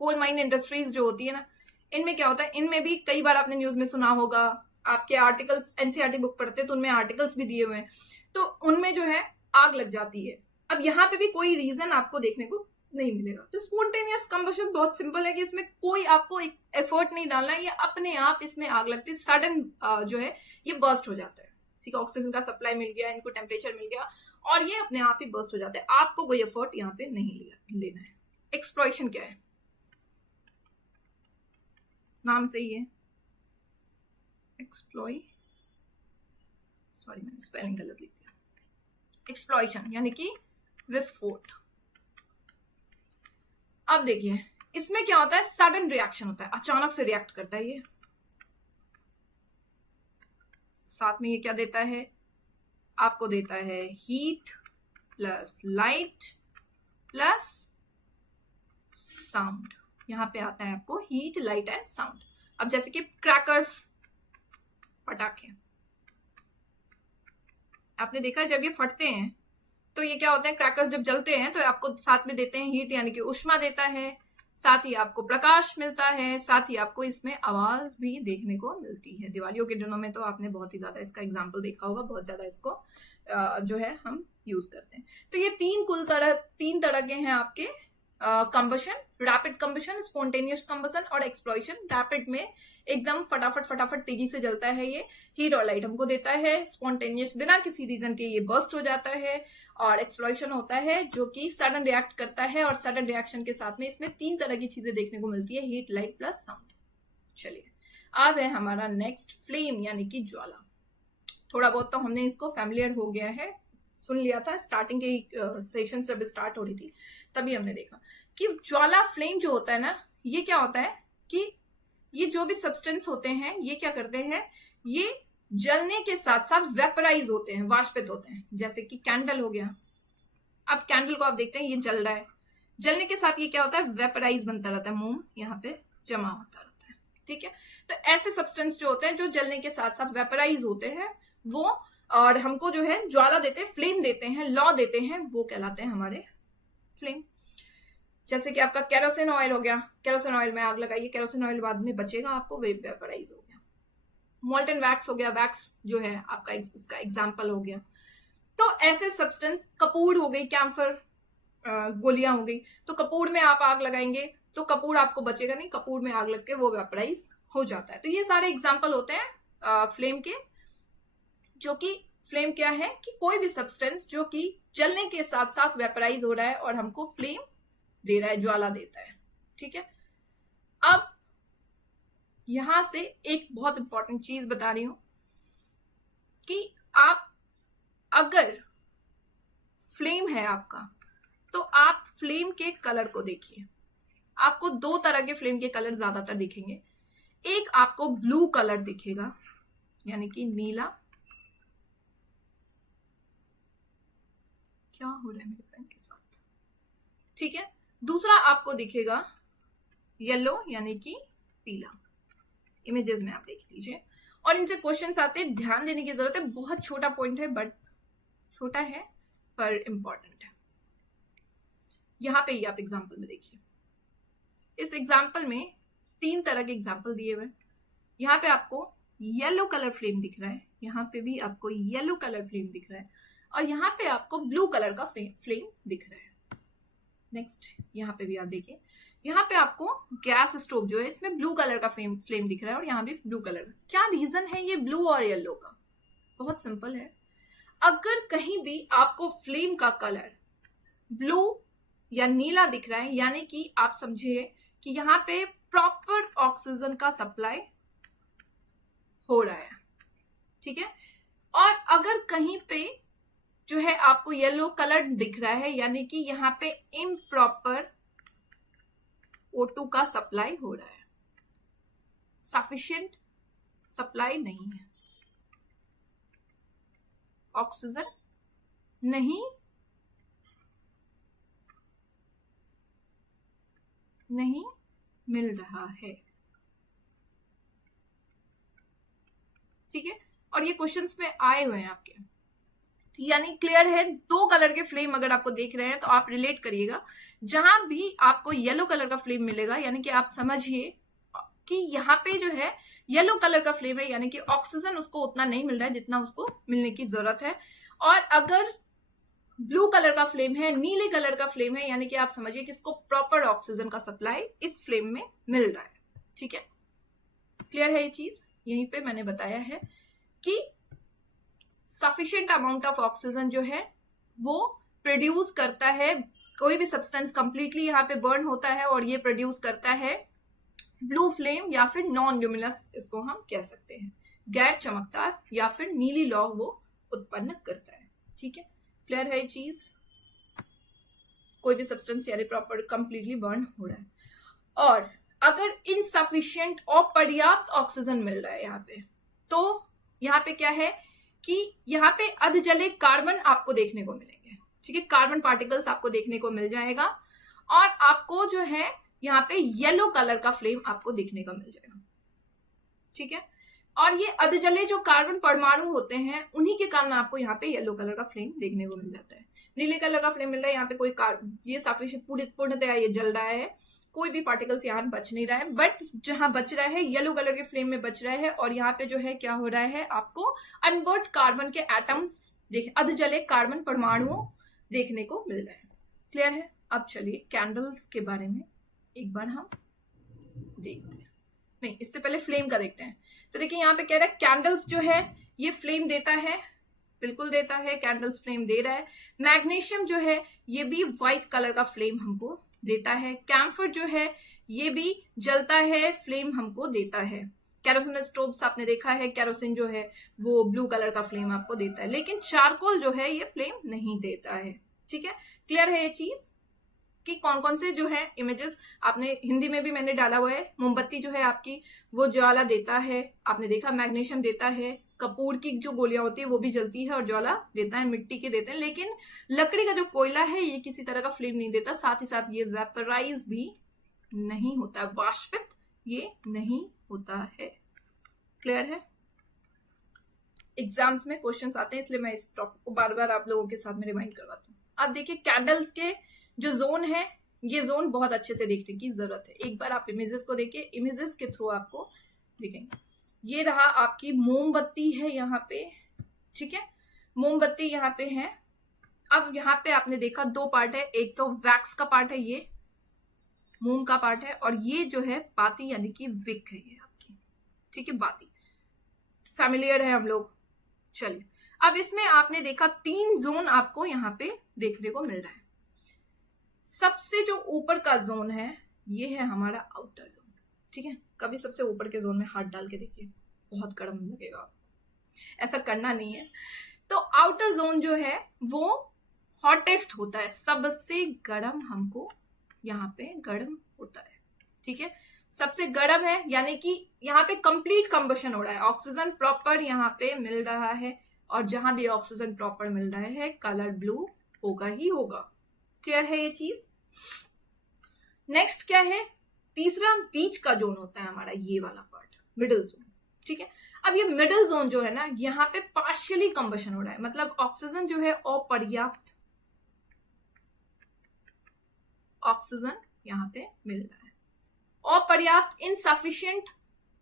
कोल माइन इंडस्ट्रीज जो होती है ना, इनमें क्या होता है, इनमें भी कई बार आपने न्यूज में सुना होगा, आपके आर्टिकल्स एनसीईआरटी बुक पढ़ते हैं तो उनमें आर्टिकल्स भी दिए हुए हैं, तो उनमें जो है आग लग जाती है। अब यहाँ पे भी कोई रीजन आपको देखने को नहीं मिलेगा। तो स्पॉन्टेनियस कंबशन बहुत सिंपल है कि इसमें कोई आपको एक एफर्ट नहीं डालना है, ये अपने आप इसमें आग लगती है, सडन जो है ये बर्स्ट हो जाता है, ठीक है, ऑक्सीजन का सप्लाई मिल गया, इनको टेम्परेचर मिल गया और ये अपने आप ही बर्स्ट हो जाता है, आपको कोई एफर्ट यहाँ पे नहीं लेना है। एक्सप्लॉयशन क्या है, नाम से ही है एक्सप्लॉय, सॉरी मैंने स्पेलिंग गलत लिख दिया, एक्सप्लॉयशन यानी कि विस्फोट। अब देखिए इसमें क्या होता है, सडन रिएक्शन होता है, अचानक से रिएक्ट करता है ये, साथ में ये क्या देता है, आपको देता है heat plus light plus sound, यहां पे आता है आपको हीट लाइट एंड साउंड। अब जैसे कि क्रैकर्स, पटाखे, आपने देखा जब ये फटते हैं तो ये क्या होता है, क्रैकर्स जब जलते हैं तो आपको साथ में देते हैं हीट यानी कि उष्मा देता है, साथ ही आपको प्रकाश मिलता है, साथ ही आपको इसमें आवाज भी देखने को मिलती है। दिवालियों के दिनों में तो आपने बहुत ही ज्यादा इसका एग्जाम्पल देखा होगा, बहुत ज्यादा इसको जो है हम यूज करते हैं। तो ये तीन तरह के हैं आपके combustion, rapid combustion, spontaneous combustion और एक्सप्लॉयशन। रैपिड में एकदम फटाफट तेजी से जलता है, ये हीट और लाइट हमको देता है। स्पॉन्टेनियस बिना किसी रीजन के ये बर्स्ट हो जाता है। और एक्सप्लॉयशन होता है जो कि सडन रिएक्ट करता है, और सडन रिएक्शन के साथ में इसमें तीन तरह की चीजें देखने को मिलती है, हीट लाइट प्लस साउंड। चलिए अब है हमारा नेक्स्ट फ्लेम यानी कि ज्वाला। थोड़ा बहुत तो हमने इसको फैमिलियर हो गया है, सुन लिया था स्टार्टिंग के सेशन जब स्टार्ट हो रही थी तभी हमने देखा कि ज्वाला फ्लेम जो होता है ना, ये क्या होता है कि ये जो भी सब्सटेंस होते हैं ये क्या करते हैं, ये जलने के साथ साथ वेपराइज होते हैं, वाष्पित होते हैं। जैसे कि कैंडल हो गया, अब कैंडल को आप देखते हैं ये जल रहा है, जलने के साथ ये क्या होता है, वेपराइज बनता रहता है, मोम यहाँ पे जमा होता रहता है, ठीक है। तो ऐसे सब्सटेंस जो होते हैं जो जलने के साथ साथ वेपराइज होते हैं वो, और हमको जो है ज्वाला देते हैं, फ्लेम देते हैं, लौ देते हैं, वो कहलाते हैं हमारे फ्लेम। जैसे कि आपका केरोसिन ऑयल हो गया, केरोसिन ऑयल में आग लगाइए, केरोसिन ऑयल बाद में बचेगा आपको, वेपराइज हो गया। मोल्टन वैक्स हो गया, वैक्स जो है आपका इसका एग्जाम्पल हो गया। तो ऐसे सब्सटेंस, कपूर हो गई, कैम्फर गोलियां हो गई, तो कपूर में आप आग लगाएंगे तो कपूर आपको बचेगा नहीं, कपूर में आग लग के वो वेपराइज हो जाता है। तो ये सारे एग्जाम्पल होते हैं फ्लेम के, जो कि फ्लेम क्या है कि कोई भी सब्सटेंस जो कि जलने के साथ साथ वेपराइज हो रहा है और हमको फ्लेम दे रहा है, ज्वाला देता है, ठीक है। अब यहां से एक बहुत इंपॉर्टेंट चीज बता रही हूं कि आप अगर फ्लेम है आपका तो आप फ्लेम के कलर को देखिए। आपको दो तरह के फ्लेम के कलर ज्यादातर दिखेंगे, एक आपको ब्लू कलर दिखेगा यानी कि नीला, क्या हो रहा है मेरे पेन के साथ, ठीक है। दूसरा आपको दिखेगा येलो यानी कि पीला। इमेजेस में आप देख लीजिए, और इनसे क्वेश्चंस आते हैं, ध्यान देने की जरूरत है, बहुत छोटा पॉइंट है, बट छोटा है पर इंपॉर्टेंट है। यहां पे ही आप एग्जाम्पल में देखिए, इस एग्जाम्पल में तीन तरह के एग्जाम्पल दिए हुए। यहाँ पे आपको येलो कलर फ्लेम दिख रहा है, यहाँ पे भी आपको येलो कलर फ्लेम दिख रहा है, और यहाँ पे आपको ब्लू कलर का फ्लेम दिख रहा है। नेक्स्ट यहाँ पे भी आप देखिए, यहाँ पे आपको गैस स्टोव जो है इसमें ब्लू कलर का फ्लेम दिख रहा है, और यहाँ भी ब्लू कलर का। क्या रीजन है ये ब्लू और येलो का? बहुत सिंपल है, अगर कहीं भी आपको फ्लेम का कलर ब्लू या नीला दिख रहा है यानी कि आप समझिए कि यहाँ पे प्रॉपर ऑक्सीजन का सप्लाई हो रहा है, ठीक है। और अगर कहीं पे जो है आपको येलो कलर दिख रहा है यानी कि यहाँ पे इम्प्रॉपर O2 का सप्लाई हो रहा है, सफिशिएंट सप्लाई नहीं है, ऑक्सीजन नहीं मिल रहा है। ठीक है, और ये क्वेश्चंस में आए हुए हैं आपके, यानी क्लियर है। दो कलर के फ्लेम अगर आपको देख रहे हैं तो आप रिलेट करिएगा, जहां भी आपको येलो कलर का फ्लेम मिलेगा यानी कि आप समझिए कि यहाँ पे जो है येलो कलर का फ्लेम है, यानी कि ऑक्सीजन उसको उतना नहीं मिल रहा है जितना उसको मिलने की जरूरत है। और अगर ब्लू कलर का फ्लेम है, नीले कलर का फ्लेम है, यानी कि आप समझिए कि इसको प्रॉपर ऑक्सीजन का सप्लाई इस फ्लेम में मिल रहा है। ठीक है, क्लियर है ये चीज। यहीं पे मैंने बताया है कि सफिशिएंट अमाउंट ऑफ ऑक्सीजन जो है वो प्रोड्यूस करता है, कोई भी सब्सटेंस कंप्लीटली यहाँ पे बर्न होता है और ये प्रोड्यूस करता है ब्लू फ्लेम या फिर नॉन ल्यूमिनस, इसको हम कह सकते हैं गैर चमकदार या फिर नीली लौ वो उत्पन्न करता है। ठीक है, क्लियर है ये चीज। कोई भी सब्सटेंस यानी प्रॉपर कंप्लीटली बर्न हो रहा है, और अगर इनसफिशिएंट और पर्याप्त ऑक्सीजन मिल रहा है यहाँ पे, तो यहाँ पे क्या है कि यहाँ पे अर्धजले कार्बन आपको देखने को मिलेंगे। ठीक है, कार्बन पार्टिकल्स आपको देखने को मिल जाएगा, और आपको जो है यहाँ पे येलो कलर का फ्लेम आपको देखने को मिल जाएगा। ठीक है, और ये अर्धजले जो कार्बन परमाणु होते हैं उन्हीं के कारण आपको यहाँ पे येलो कलर का फ्लेम देखने को मिल जाता है। नीले कलर का फ्लेम मिल रहा है, यहाँ पे कोई ये सफिशिएंट पूर्णतया ये जल रहा है, कोई भी पार्टिकल्स यहाँ बच नहीं रहा है, बट जहां बच रहा है येलो कलर के फ्लेम में बच रहा है, और यहाँ पे जो है क्या हो रहा है, आपको अनबर्न्ड कार्बन के एटम्स अर्धजले कार्बन परमाणुओं देखने को मिल रहे हैं। क्लियर है। अब चलिए कैंडल्स के बारे में एक बार हम देखते हैं, नहीं इससे पहले फ्लेम का देखते हैं। तो देखिए यहाँ पे कह रहा है कैंडल्स जो है ये फ्लेम देता है, बिल्कुल देता है, कैंडल्स फ्लेम दे रहा है। मैग्नीशियम जो है ये भी व्हाइट कलर का फ्लेम हमको देता है। कैम्फर जो है ये भी जलता है, फ्लेम हमको देता है। कैरोसिन स्टोव्स आपने देखा है, कैरोसिन जो है वो ब्लू कलर का फ्लेम आपको देता है, लेकिन चारकोल जो है ये फ्लेम नहीं देता है। ठीक है, क्लियर है ये चीज कि कौन कौन से जो है इमेजेस आपने हिंदी में भी मैंने डाला हुआ है। मोमबत्ती जो है आपकी वो ज्वाला देता है, आपने देखा मैग्नीशियम देता है, कपूर की जो गोलियां होती है वो भी जलती है और ज्वाला देता है, मिट्टी के देते हैं, लेकिन लकड़ी का जो कोयला है ये किसी तरह का फ्लेम नहीं देता, साथ ही साथ ये वेपराइज भी नहीं होता, वाष्पित ये नहीं होता है। क्लियर है। एग्जाम्स में क्वेश्चंस आते हैं इसलिए मैं इस टॉपिक को बार बार आप लोगों के साथ में रिमाइंड करवाती हूँ। अब देखिए कैंडल्स के जो जोन है ये जोन बहुत अच्छे से देखने की जरूरत है। एक बार आप इमेजेस को देखिए, इमेजेस के थ्रू आपको दिखेंगे। ये रहा आपकी मोमबत्ती है यहाँ पे, ठीक है, मोमबत्ती यहाँ पे है। अब यहाँ पे आपने देखा दो पार्ट है, एक तो वैक्स का पार्ट है, ये मोम का पार्ट है, और ये जो है बाती यानी कि विक है ये आपकी। ठीक है, बाती फैमिलियर है हम लोग। चलिए अब इसमें आपने देखा 3 जोन आपको यहाँ पे देखने को मिल रहा है। सबसे जो ऊपर का जोन है ये है हमारा आउटर जोन। ठीक है, कभी सबसे ऊपर के जोन में हाथ डाल के देखिए, बहुत गर्म लगेगा, ऐसा करना नहीं है। तो आउटर जोन जो है वो हॉटेस्ट होता है, सबसे गर्म हमको यहाँ पे गर्म होता है। ठीक है, सबसे गर्म है, यानी कि यहाँ पे कंप्लीट कंबशन हो रहा है, ऑक्सीजन प्रॉपर यहाँ पे मिल रहा है, और जहां भी ऑक्सीजन प्रॉपर मिल रहा है कलर ब्लू होगा ही होगा। क्लियर है ये चीज। नेक्स्ट क्या है, तीसरा बीच का जोन होता है हमारा ये वाला पार्ट, मिडिल जोन। ठीक है, अब ये मिडिल जोन जो है ना, यहाँ पे पार्शियली कंबशन हो रहा है, मतलब ऑक्सीजन जो है अपर्याप्त ऑक्सीजन यहाँ पे मिल रहा है, अपर्याप्त इनसफिशिएंट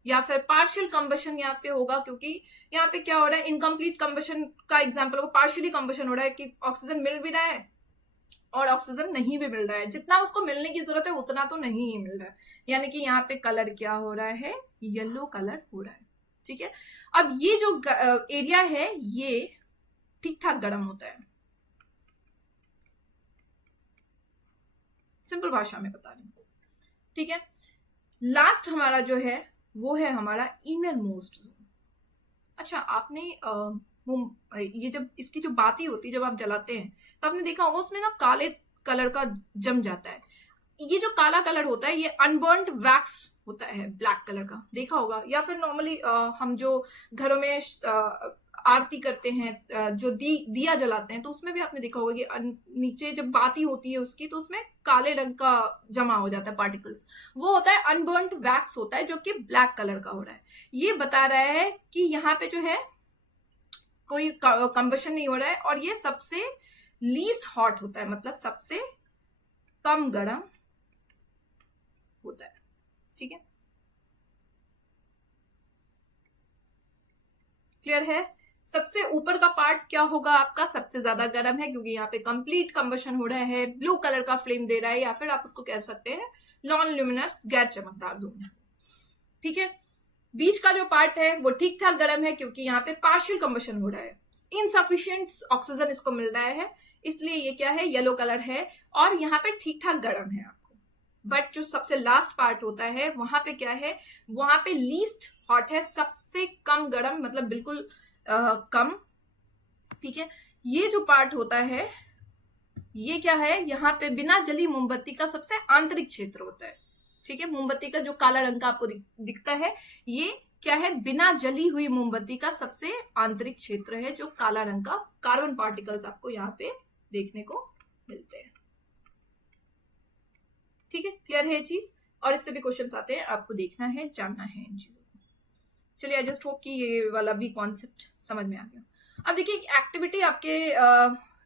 या फिर पार्शियल कंबशन यहाँ पे होगा, क्योंकि यहाँ पे क्या हो रहा है, इनकम्प्लीट कंबशन का एग्जांपल होगा, पार्शियली कंबशन हो रहा है कि ऑक्सीजन मिल भी रहा है और ऑक्सीजन नहीं भी मिल रहा है, जितना उसको मिलने की जरूरत है उतना तो नहीं ही मिल रहा है, यानी कि यहाँ पे कलर क्या हो रहा है, येलो कलर हो रहा है। ठीक है, अब ये जो एरिया है ये ठीक ठाक गर्म होता है, सिंपल भाषा में बता रही हूँ। ठीक है, लास्ट हमारा जो है वो है हमारा इनर मोस्ट जोन। अच्छा, आपने ये जब इसकी जो बाती होती है जब आप जलाते हैं तो आपने देखा होगा उसमें ना काले कलर का जम जाता है, ये जो काला कलर होता है ये अनबर्न्ड वैक्स होता है, ब्लैक कलर का, देखा होगा। या फिर नॉर्मली हम जो घरों में आरती करते हैं, जो दिया जलाते हैं, तो उसमें भी आपने देखा होगा कि नीचे जब बाती होती है उसकी, तो उसमें काले रंग का जमा हो जाता है पार्टिकल्स, वो होता है अनबर्न्ड वैक्स होता है, जो कि ब्लैक कलर का हो रहा है। ये बता रहा है कि यहाँ पे जो है कोई कंबशन नहीं हो रहा है, और ये सबसे लीस्ट हॉट होता है, मतलब सबसे कम गर्म होता है। ठीक है, क्लियर है। सबसे ऊपर का पार्ट क्या होगा आपका, सबसे ज्यादा गर्म है, क्योंकि यहाँ पे कंप्लीट कंबशन हो रहा है, ब्लू कलर का फ्लेम दे रहा है, या फिर आप उसको कह सकते हैं नॉन ल्यूमिनस, गैर चमकदार जोन है। ठीक है, बीच का जो पार्ट है वो ठीक ठाक गर्म है, क्योंकि यहाँ पे पार्शियल कंबशन हो रहा है, इनसफिशियंट ऑक्सीजन इसको मिल रहा है, इसलिए ये क्या है, येलो कलर है, और यहाँ पे ठीक ठाक गर्म है आपको। बट जो सबसे लास्ट पार्ट होता है वहां पे क्या है, वहां पे लीस्ट हॉट है, सबसे कम गर्म, मतलब बिल्कुल कम। ठीक है, ये जो पार्ट होता है ये क्या है, यहाँ पे बिना जली मोमबत्ती का सबसे आंतरिक क्षेत्र होता है। ठीक है, मोमबत्ती का जो काला रंग का आपको दिखता है, ये क्या है, बिना जली हुई मोमबत्ती का सबसे आंतरिक क्षेत्र है, जो काला रंग का कार्बन पार्टिकल्स आपको यहाँ पे देखने को मिलते हैं। ठीक है, क्लियर है ये चीज, और इससे भी क्वेश्चंस आते हैं, आपको देखना है, जानना है इन चीजों को। चलिए, आई जस्ट होप कि ये वाला भी कॉन्सेप्ट समझ में आ गया। अब देखिए, एक एक्टिविटी आपके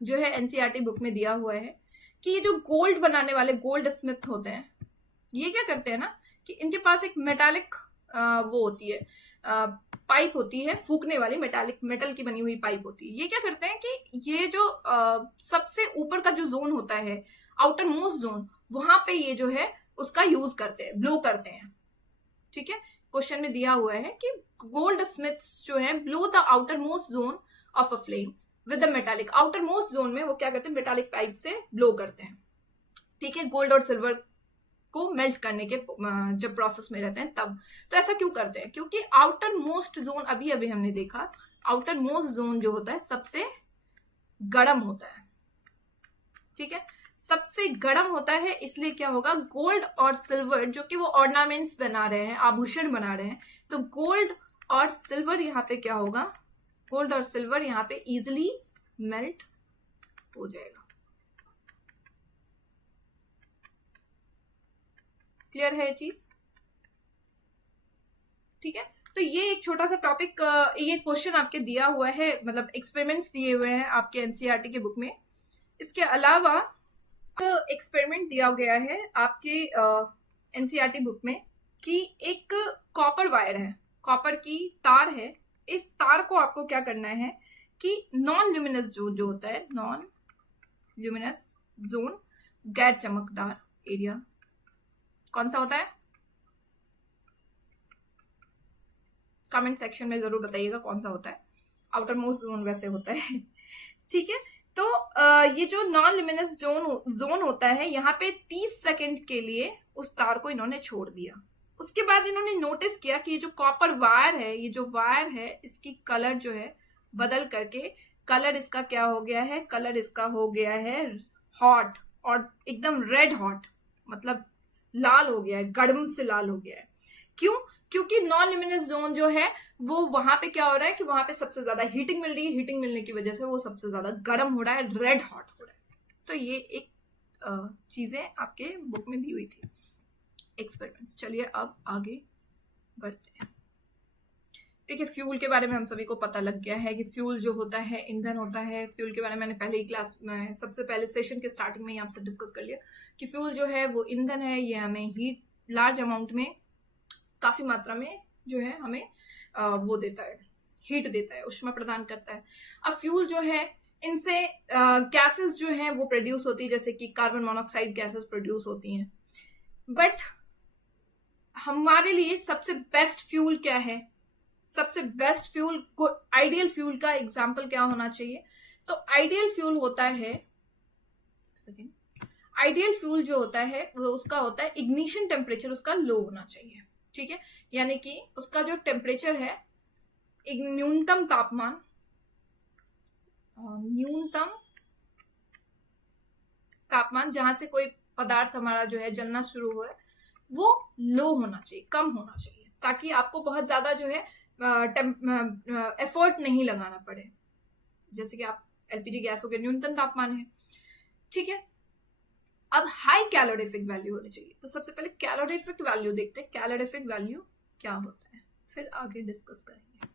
जो है एनसीईआरटी बुक में दिया हुआ है कि ये जो गोल्ड बनाने वाले गोल्ड स्मिथ होते हैं, ये क्या करते हैं ना कि इनके पास एक मेटालिक वो होती है, पाइप होती है, फूकने वाली मेटल की बनी हुई पाइप होती है। ये क्या करते हैं कि ये जो सबसे ऊपर का जो जोन होता है, आउटर मोस्ट जोन, वहां पे ये जो है उसका यूज करते हैं, ब्लो करते हैं। ठीक है, क्वेश्चन में दिया हुआ है कि गोल्ड स्मिथ्स जो है blow the outer most zone of a flame with the metallic, outer most zone में वो क्या करते हैं, मेटालिक पाइप से ब्लो करते हैं। ठीक है, गोल्ड और सिल्वर को मेल्ट करने के जब प्रोसेस में रहते हैं तब। तो ऐसा क्यों करते हैं, क्योंकि आउटर मोस्ट जोन, अभी अभी हमने देखा, आउटर मोस्ट जोन जो होता है सबसे गर्म होता है। ठीक है, सबसे गर्म होता है, इसलिए क्या होगा, गोल्ड और सिल्वर जो कि वो ऑर्नामेंट्स बना रहे हैं, आभूषण बना रहे हैं, तो गोल्ड और सिल्वर यहाँ पे क्या होगा, गोल्ड और सिल्वर यहाँ पे इजिली मेल्ट हो जाएगा। क्लियर है ये चीज? ठीक है, तो ये एक छोटा सा टॉपिक, ये क्वेश्चन आपके दिया हुआ है, मतलब एक्सपेरिमेंट्स दिए हुए हैं आपके एनसीईआरटी के बुक में। इसके अलावा एक्सपेरिमेंट दिया गया है आपके एनसीईआरटी बुक में कि एक कॉपर वायर है, कॉपर की तार है, इस तार को आपको क्या करना है कि नॉन ल्यूमिनस जोन जो होता है, नॉन ल्यूमिनस जोन, गैर चमकदार एरिया, कौन सा होता है, कमेंट सेक्शन में जरूर बताइएगा कौन सा होता है। आउटर मोस्ट जोन वैसे होता है। ठीक है, तो ये जो नॉन ल्यूमिनस जोन होता है, यहाँ पे 30 सेकंड के लिए उस तार को इन्होंने छोड़ दिया। उसके बाद इन्होंने नोटिस किया कि ये जो कॉपर वायर है, ये जो वायर है, इसकी कलर जो है बदल करके, कलर इसका क्या हो गया है, कलर इसका हो गया है हॉट, और एकदम रेड हॉट, मतलब लाल हो गया है, गर्म से लाल हो गया है। क्यों? क्योंकि नॉन ल्यूमिनस जोन जो है वो वहां पे क्या हो रहा है कि वहां पे सबसे ज्यादा हीटिंग मिल रही है, हीटिंग मिलने की वजह से वो सबसे ज्यादा गर्म हो रहा है, रेड हॉट हो रहा है। तो ये एक चीजें आपके बुक में दी हुई थी, एक्सपेरिमेंट्स। चलिए अब आगे बढ़ते हैं। देखिए, फ्यूल के बारे में हम सभी को पता लग गया है कि फ्यूल जो होता है ईंधन होता है। फ्यूल के बारे में मैंने पहले ही क्लास में, सबसे पहले सेशन के स्टार्टिंग में ही आपसे डिस्कस कर लिया कि फ्यूल जो है वो ईंधन है, ये हमें हीट लार्ज अमाउंट में, काफी मात्रा में जो है हमें वो देता है, हीट देता है, ऊष्मा प्रदान करता है। अब फ्यूल जो है, इनसे गैसेस जो है वो प्रोड्यूस होती है, जैसे कि कार्बन मोनोऑक्साइड गैसेस प्रोड्यूस होती हैं। बट हमारे लिए सबसे बेस्ट फ्यूल क्या है, सबसे बेस्ट फ्यूल को, आइडियल फ्यूल का एग्जाम्पल क्या होना चाहिए, तो आइडियल फ्यूल होता है, आइडियल फ्यूल जो होता है वो उसका होता है इग्निशन टेम्परेचर उसका लो होना चाहिए। ठीक है, यानी कि उसका जो टेम्परेचर है, एक न्यूनतम तापमान, न्यूनतम तापमान जहां से कोई पदार्थ हमारा जो है जलना शुरू हुआ है वो लो होना चाहिए, कम होना चाहिए, ताकि आपको बहुत ज्यादा जो है एफर्ट नहीं लगाना पड़े। जैसे कि आप एलपीजी गैसों के न्यूनतम तापमान है, ठीक है। अब हाई कैलोरीफिक वैल्यू होनी चाहिए। तो सबसे पहले कैलोरीफिक वैल्यू देखते हैं, कैलोरीफिक वैल्यू क्या होता है, फिर आगे डिस्कस करेंगे।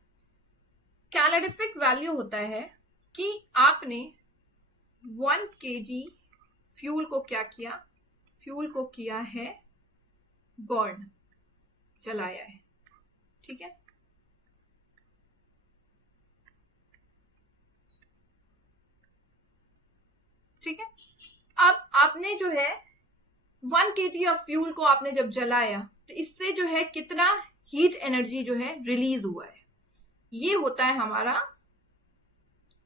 कैलोरीफिक वैल्यू होता है कि आपने 1 kg फ्यूल को क्या किया, फ्यूल को किया है बर्न, जलाया है, ठीक है। ठीक है, अब आपने जो है 1 kg ऑफ फ्यूल को आपने जब जलाया तो इससे जो है कितना हीट एनर्जी जो है रिलीज हुआ है, ये होता है हमारा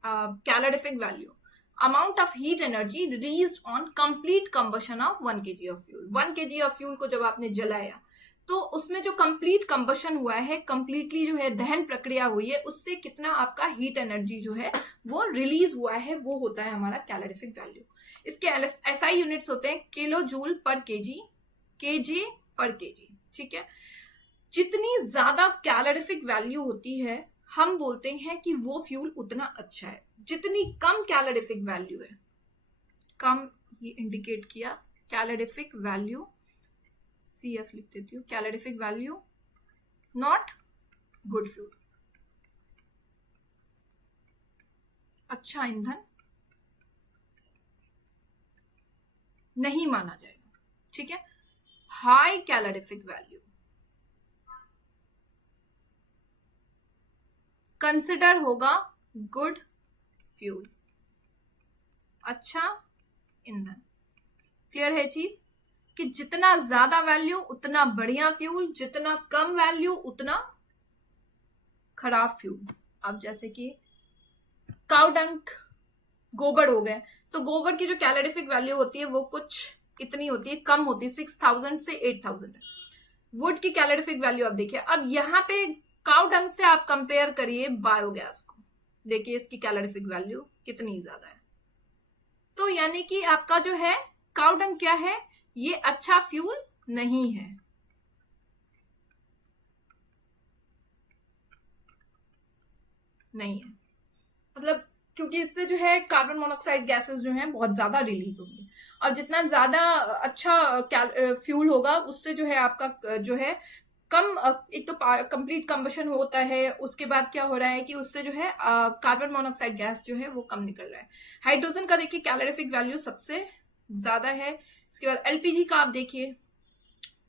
calorific value. Amount of heat energy release on complete combustion of 1 kg of fuel. 1 kg of fuel को जब आपने जलाया तो उसमें जो कंप्लीट कंबशन हुआ है, कंप्लीटली जो है दहन प्रक्रिया हुई है, उससे कितना आपका हीट एनर्जी जो है वो रिलीज हुआ है, वो होता है हमारा कैलोरीफिक वैल्यू। इसके एसआई यूनिट्स होते हैं किलो जूल पर केजी, केजे पर केजी, ठीक है। जितनी ज्यादा कैलोरीफिक वैल्यू होती है हम बोलते हैं कि वो फ्यूल उतना अच्छा है। जितनी कम कैलोरीफिक वैल्यू है, कम ये इंडिकेट किया, कैलोरीफिक वैल्यू CF लिख देती हूँ, calorific value not good fuel, अच्छा ईंधन नहीं माना जाएगा, ठीक है। हाई कैलोरीफिक वैल्यू कंसिडर होगा गुड फ्यूल, अच्छा ईंधन। क्लियर है चीज कि जितना ज्यादा वैल्यू उतना बढ़िया फ्यूल, जितना कम वैल्यू उतना खराब फ्यूल। अब जैसे कि काउ डंक, गोबर हो गए, तो गोबर की जो कैलोरीफिक वैल्यू होती है वो कुछ इतनी होती है, कम होती है, 6000 से 8000। वुड की कैलोरीफिक वैल्यू आप देखिए, अब यहाँ पे काउ डंक से आप कंपेयर करिए बायोगैस को, देखिए इसकी कैलोरीफिक वैल्यू कितनी ज्यादा है। तो यानी कि आपका जो है काउ डंक क्या है, ये अच्छा फ्यूल नहीं है। नहीं है मतलब, क्योंकि इससे जो है कार्बन मोनोऑक्साइड गैसेस जो है बहुत ज्यादा रिलीज होंगी, और जितना ज्यादा अच्छा फ्यूल होगा उससे जो है आपका जो है कम, एक तो कंप्लीट कंबशन होता है, उसके बाद क्या हो रहा है कि उससे जो है कार्बन मोनोऑक्साइड गैस जो है वो कम निकल रहा है। हाइड्रोजन का देखिए कैलोरीफिक वैल्यू सबसे ज्यादा है, इसके बाद एलपीजी का आप देखिए,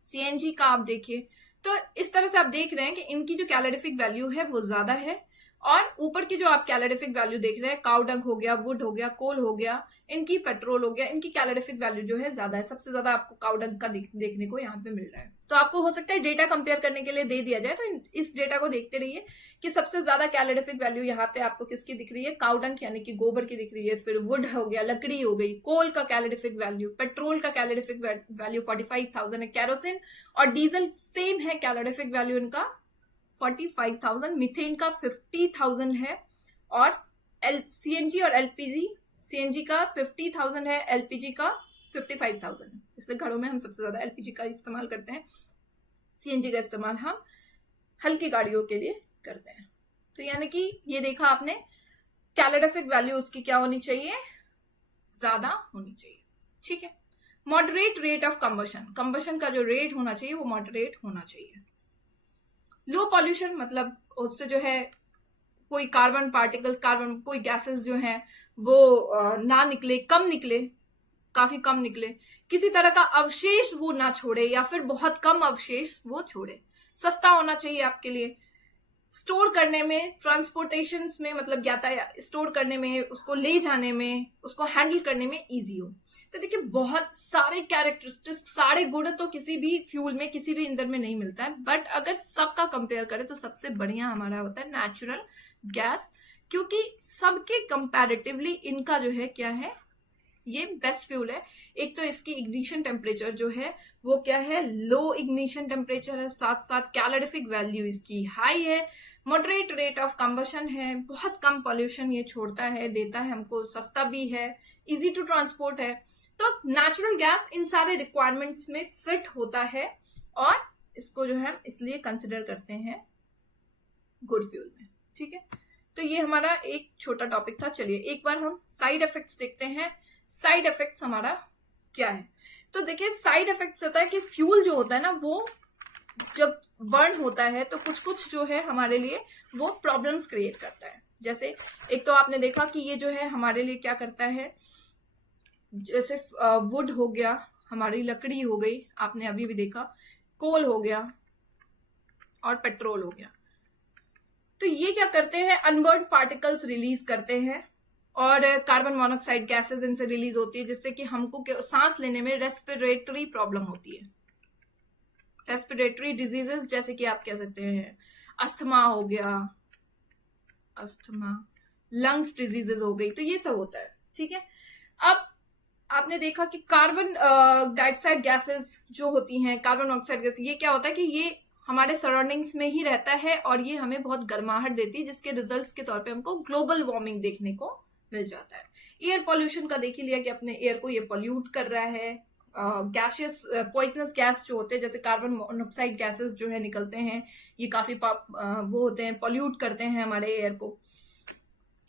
सीएनजी का आप देखिए। तो इस तरह से आप देख रहे हैं कि इनकी जो कैलोरीफिक वैल्यू है वो ज्यादा है, और ऊपर की जो आप कैलोरीफिक वैल्यू देख रहे हैं, काउ डंक हो गया, वुड हो गया, कोल हो गया, इनकी पेट्रोल हो गया, इनकी कैलोरीफिक वैल्यू जो है ज्यादा है। सबसे ज्यादा आपको काउ डंक का देखने को यहाँ पे मिल रहा है। तो आपको हो सकता है डेटा कंपेयर करने के लिए दे दिया जाए, तो इस डेटा को देखते रहिए कि सबसे ज्यादा कैलोरीफिक वैल्यू यहाँ पे आपको किसकी दिख रही है, काउ डंक यानी कि गोबर की दिख रही है, फिर वुड हो गया, लकड़ी हो गई, कोल का कैलोरीफिक वैल्यू, पेट्रोल का कैलोरीफिक वैल्यू 45,000 है, केरोसिन और डीजल सेम है कैलोरीफिक वैल्यू इनका 45,000, मीथेन का 50,000 है, और सीएनजी और एलपीजी, सीएनजी का 50,000 है, एलपीजी का 55,000 है। इसलिए घरों में हम सबसे ज्यादा एलपीजी का इस्तेमाल करते हैं, सीएनजी का इस्तेमाल हम हल्की गाड़ियों के लिए करते हैं। तो यानी कि ये देखा आपने, कैलोरीफिक वैल्यू उसकी क्या होनी चाहिए, ज्यादा होनी चाहिए, ठीक है। Moderate rate of combustion, combustion का जो रेट होना चाहिए वो मॉडरेट होना चाहिए। लो पॉल्यूशन मतलब उससे जो है कोई कार्बन पार्टिकल्स, कार्बन कोई गैसेस जो है वो ना निकले, कम निकले, काफी कम निकले, किसी तरह का अवशेष वो ना छोड़े, या फिर बहुत कम अवशेष वो छोड़े। सस्ता होना चाहिए आपके लिए, स्टोर करने में, ट्रांसपोर्टेशन में, मतलब यातायात स्टोर करने में, उसको ले जाने में, उसको हैंडल करने में इजी हो। तो देखिए बहुत सारे कैरेक्टरिस्टिक्स, सारे गुण तो किसी भी फ्यूल में, किसी भी ईंधन में नहीं मिलता है, बट अगर सबका कंपेयर करें तो सबसे बढ़िया हमारा होता है नेचुरल गैस, क्योंकि सबके कंपैरेटिवली इनका जो है क्या है, ये बेस्ट फ्यूल है। एक तो इसकी इग्निशन टेम्परेचर जो है वो क्या है, लो इग्निशन टेम्परेचर है, साथ साथ कैलोरीफिक वैल्यू इसकी हाई है, मॉडरेट रेट ऑफ कंबशन है, बहुत कम पॉल्यूशन ये छोड़ता है, देता है हमको, सस्ता भी है, इजी टू ट्रांसपोर्ट है। तो नेचुरल गैस इन सारे रिक्वायरमेंट्स में फिट होता है और इसको जो है इसलिए कंसिडर करते हैं गुड फ्यूल में। ठीक है, तो ये हमारा एक छोटा टॉपिक था। चलिए एक बार हम साइड इफेक्ट्स देखते हैं। साइड इफेक्ट्स हमारा क्या है? तो देखिए साइड इफेक्ट्स होता है कि फ्यूल जो होता है ना वो जब बर्न होता है तो कुछ कुछ जो है हमारे लिए वो प्रॉब्लम्स क्रिएट करता है। जैसे एक तो आपने देखा कि ये जो है हमारे लिए क्या करता है, जैसे वुड हो गया, हमारी लकड़ी हो गई, आपने अभी भी देखा, कोल हो गया और पेट्रोल हो गया। तो ये क्या करते हैं, अनबर्न्ड पार्टिकल्स रिलीज करते हैं और कार्बन मोनोऑक्साइड गैसेस इनसे रिलीज होती है, जिससे कि हमको सांस लेने में रेस्पिरेटरी प्रॉब्लम होती है। रेस्पिरेटरी डिजीजेस जैसे कि आप कह सकते हैं अस्थमा हो गया, अस्थमा, लंग्स डिजीजेस हो गई, तो ये सब होता है। ठीक है, अब आपने देखा कि कार्बन डाइऑक्साइड गैसेस जो होती हैं, कार्बन ऑक्साइड गैस, ये क्या होता है कि ये हमारे सराउंडिंग्स में ही रहता है और ये हमें बहुत गर्माहट देती है, जिसके रिजल्ट्स के तौर पे हमको ग्लोबल वार्मिंग देखने को मिल जाता है। एयर पॉल्यूशन का देख ही लिया कि अपने एयर को ये पॉल्यूट कर रहा है। गैसेस, पॉइजनस गैस जो होते हैं जैसे कार्बन मोनोऑक्साइड गैसेस जो है निकलते हैं, ये काफी वो होते हैं, पॉल्यूट करते हैं हमारे एयर को।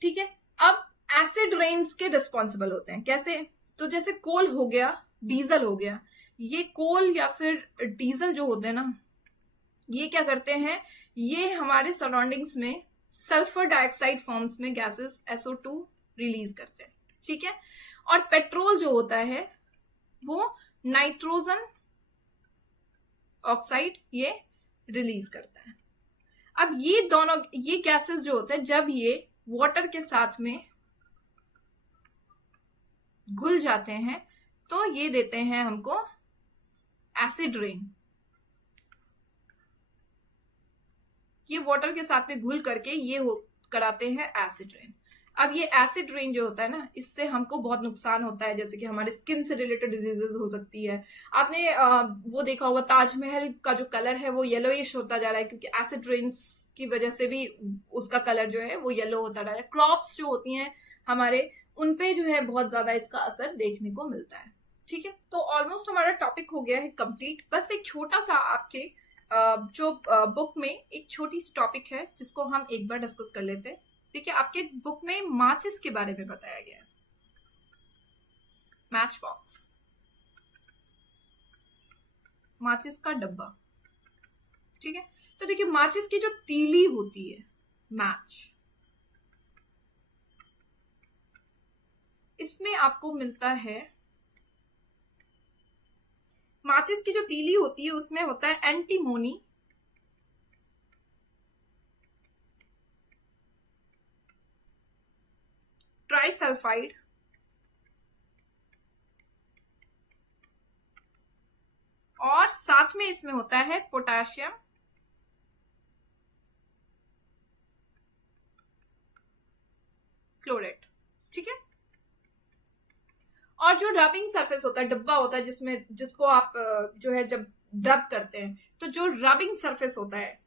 ठीक है, अब एसिड रेन्स के रिस्पॉन्सिबल होते हैं। कैसे? तो जैसे कोल हो गया, डीजल हो गया, ये कोल या फिर डीजल जो होते हैं ना, ये क्या करते हैं, ये हमारे सराउंडिंग्स में सल्फर डाइऑक्साइड फॉर्म्स में गैसेस SO2 रिलीज करते हैं। ठीक है, और पेट्रोल जो होता है वो नाइट्रोजन ऑक्साइड ये रिलीज करता है। अब ये दोनों ये गैसेस जो होते हैं जब ये वाटर के साथ में घुल जाते हैं तो ये देते हैं हमको एसिड रेन। ये वाटर के साथ में घुल करके ये कराते हैं एसिड रेन। अब ये एसिड रेन जो होता है ना, इससे हमको बहुत नुकसान होता है, जैसे कि हमारे स्किन से रिलेटेड डिजीजेस हो सकती है। आपने वो देखा होगा ताजमहल का जो कलर है वो येलोइश होता जा रहा है, क्योंकि एसिड रेन्स की वजह से भी उसका कलर जो है वो येलो होता रहा है। क्रॉप्स जो होती हैं हमारे, उनपे जो है बहुत ज्यादा इसका असर देखने को मिलता है। ठीक है, तो ऑलमोस्ट हमारा टॉपिक हो गया है कंप्लीट। बस एक छोटा सा आपके जो बुक में एक छोटी सी टॉपिक है जिसको हम एक बार डिस्कस कर लेते हैं। ठीक है, आपके बुक में माचिस के बारे में बताया गया है, मैच बॉक्स, माचिस का डब्बा। ठीक है, तो देखिए माचिस की जो तीली होती है, मैच, इसमें आपको मिलता है, माचिस की जो तीली होती है उसमें होता है एंटीमोनी, ट्राइसल्फाइड, और साथ में इसमें होता है पोटेशियम क्लोरेट। ठीक है, और जो रबिंग सरफेस होता है, डब्बा होता है जिसमें जिसको आप जो है जब रब करते हैं, तो जो रबिंग सरफेस होता है,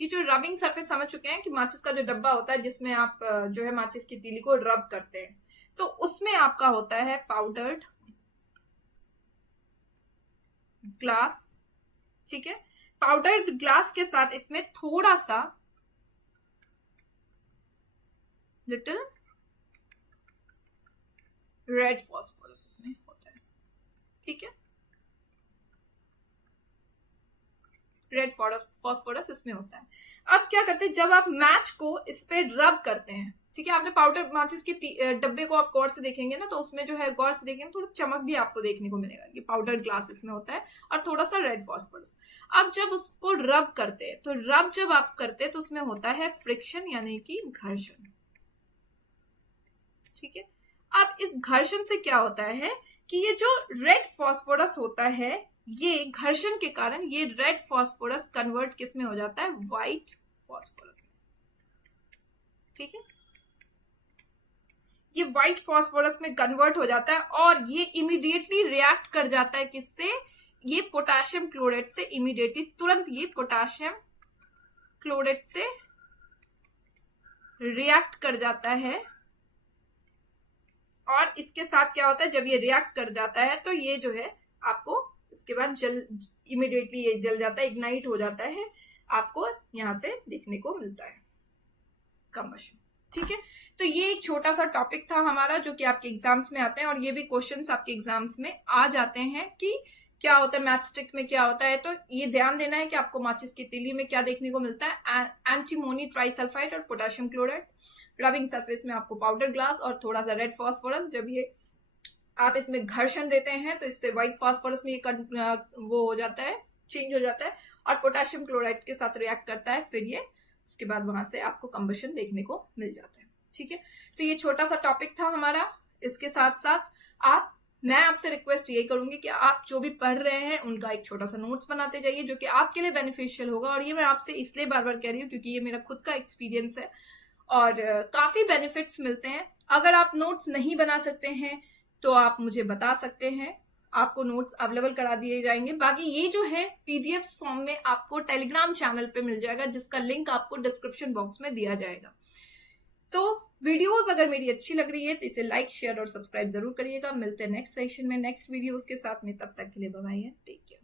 ये जो रबिंग सरफेस समझ चुके हैं कि माचिस का जो डब्बा होता है जिसमें आप जो है माचिस की तीली को रब करते हैं, तो उसमें आपका होता है पाउडर्ड ग्लास। ठीक है, पाउडर्ड ग्लास के साथ इसमें थोड़ा सा लिटिल रेड फॉस्फोरस इसमें होता है। ठीक है, रेड फॉस्फोरस इसमें होता है। अब क्या करते हैं, जब आप मैच को इस पे रब करते हैं, ठीक है, आपने पाउडर माचिस के डब्बे को आप गौर से देखेंगे ना, तो उसमें जो है गौर से देखेंगे थोड़ा चमक भी आपको देखने को मिलेगा कि पाउडर ग्लास इसमें होता है और थोड़ा सा रेड फॉस्फोरस। अब जब उसको रब करते हैं, तो रब जब आप करते हैं तो उसमें होता है फ्रिक्शन यानी कि घर्षण। ठीक है, अब इस घर्षण से क्या होता है कि ये जो रेड फॉस्फोरस होता है, ये घर्षण के कारण ये रेड फॉस्फोरस कन्वर्ट किस में हो जाता है, व्हाइट फॉस्फोरस में। ठीक है, ये व्हाइट फॉस्फोरस में कन्वर्ट हो जाता है और ये इमीडिएटली रिएक्ट कर जाता है किससे, ये पोटेशियम क्लोराइड से। इमीडिएटली तुरंत ये पोटेशियम क्लोराइड से रिएक्ट कर जाता है, और इसके साथ क्या होता है, जब ये रिएक्ट कर जाता है तो ये जो है आपको इसके बाद इमिडिएटली ये जल जाता है, इग्नाइट हो जाता है, आपको यहां से देखने को मिलता है कंबशन। ठीक है, तो ये एक छोटा सा टॉपिक था हमारा जो कि आपके एग्जाम्स में आते हैं, और ये भी क्वेश्चंस आपके एग्जाम्स में आ जाते हैं कि क्या होता है मैथस्टिक में क्या होता है। तो ये ध्यान देना है कि आपको माचिस की तीली में क्या देखने को मिलता है, एंटीमोनी ट्राइसल्फाइड और पोटेशियम क्लोराइड। रबिंग सरफेस में आपको पाउडर ग्लास और थोड़ा सा रेड फॉस्फोरस, जब ये आप इसमें घर्षण देते हैं तो इससे व्हाइट फॉस्फोरस में ये वो हो जाता है, चेंज हो जाता है, और पोटेशियम क्लोराइड के साथ रिएक्ट करता है, फिर ये उसके बाद वहां से आपको कंबशन देखने को मिल जाता है। ठीक है, तो ये छोटा सा टॉपिक था हमारा। इसके साथ साथ मैं आपसे रिक्वेस्ट ये करूंगी कि आप जो भी पढ़ रहे हैं उनका एक छोटा सा नोट्स बनाते जाइए जो कि आपके लिए बेनिफिशियल होगा। और ये मैं आपसे इसलिए बार बार कह रही हूँ क्योंकि ये मेरा खुद का एक्सपीरियंस है और काफी बेनिफिट्स मिलते हैं। अगर आप नोट्स नहीं बना सकते हैं तो आप मुझे बता सकते हैं, आपको नोट्स अवेलेबल करा दिए जाएंगे। बाकी ये जो है पीडीएफ फॉर्म में आपको टेलीग्राम चैनल पे मिल जाएगा जिसका लिंक आपको डिस्क्रिप्शन बॉक्स में दिया जाएगा। तो वीडियोस अगर मेरी अच्छी लग रही है तो इसे लाइक, शेयर और सब्सक्राइब जरूर करिएगा। मिलते हैं नेक्स्ट सेशन में नेक्स्ट वीडियोस के साथ में, तब तक के लिए बाय बाय, टेक केयर।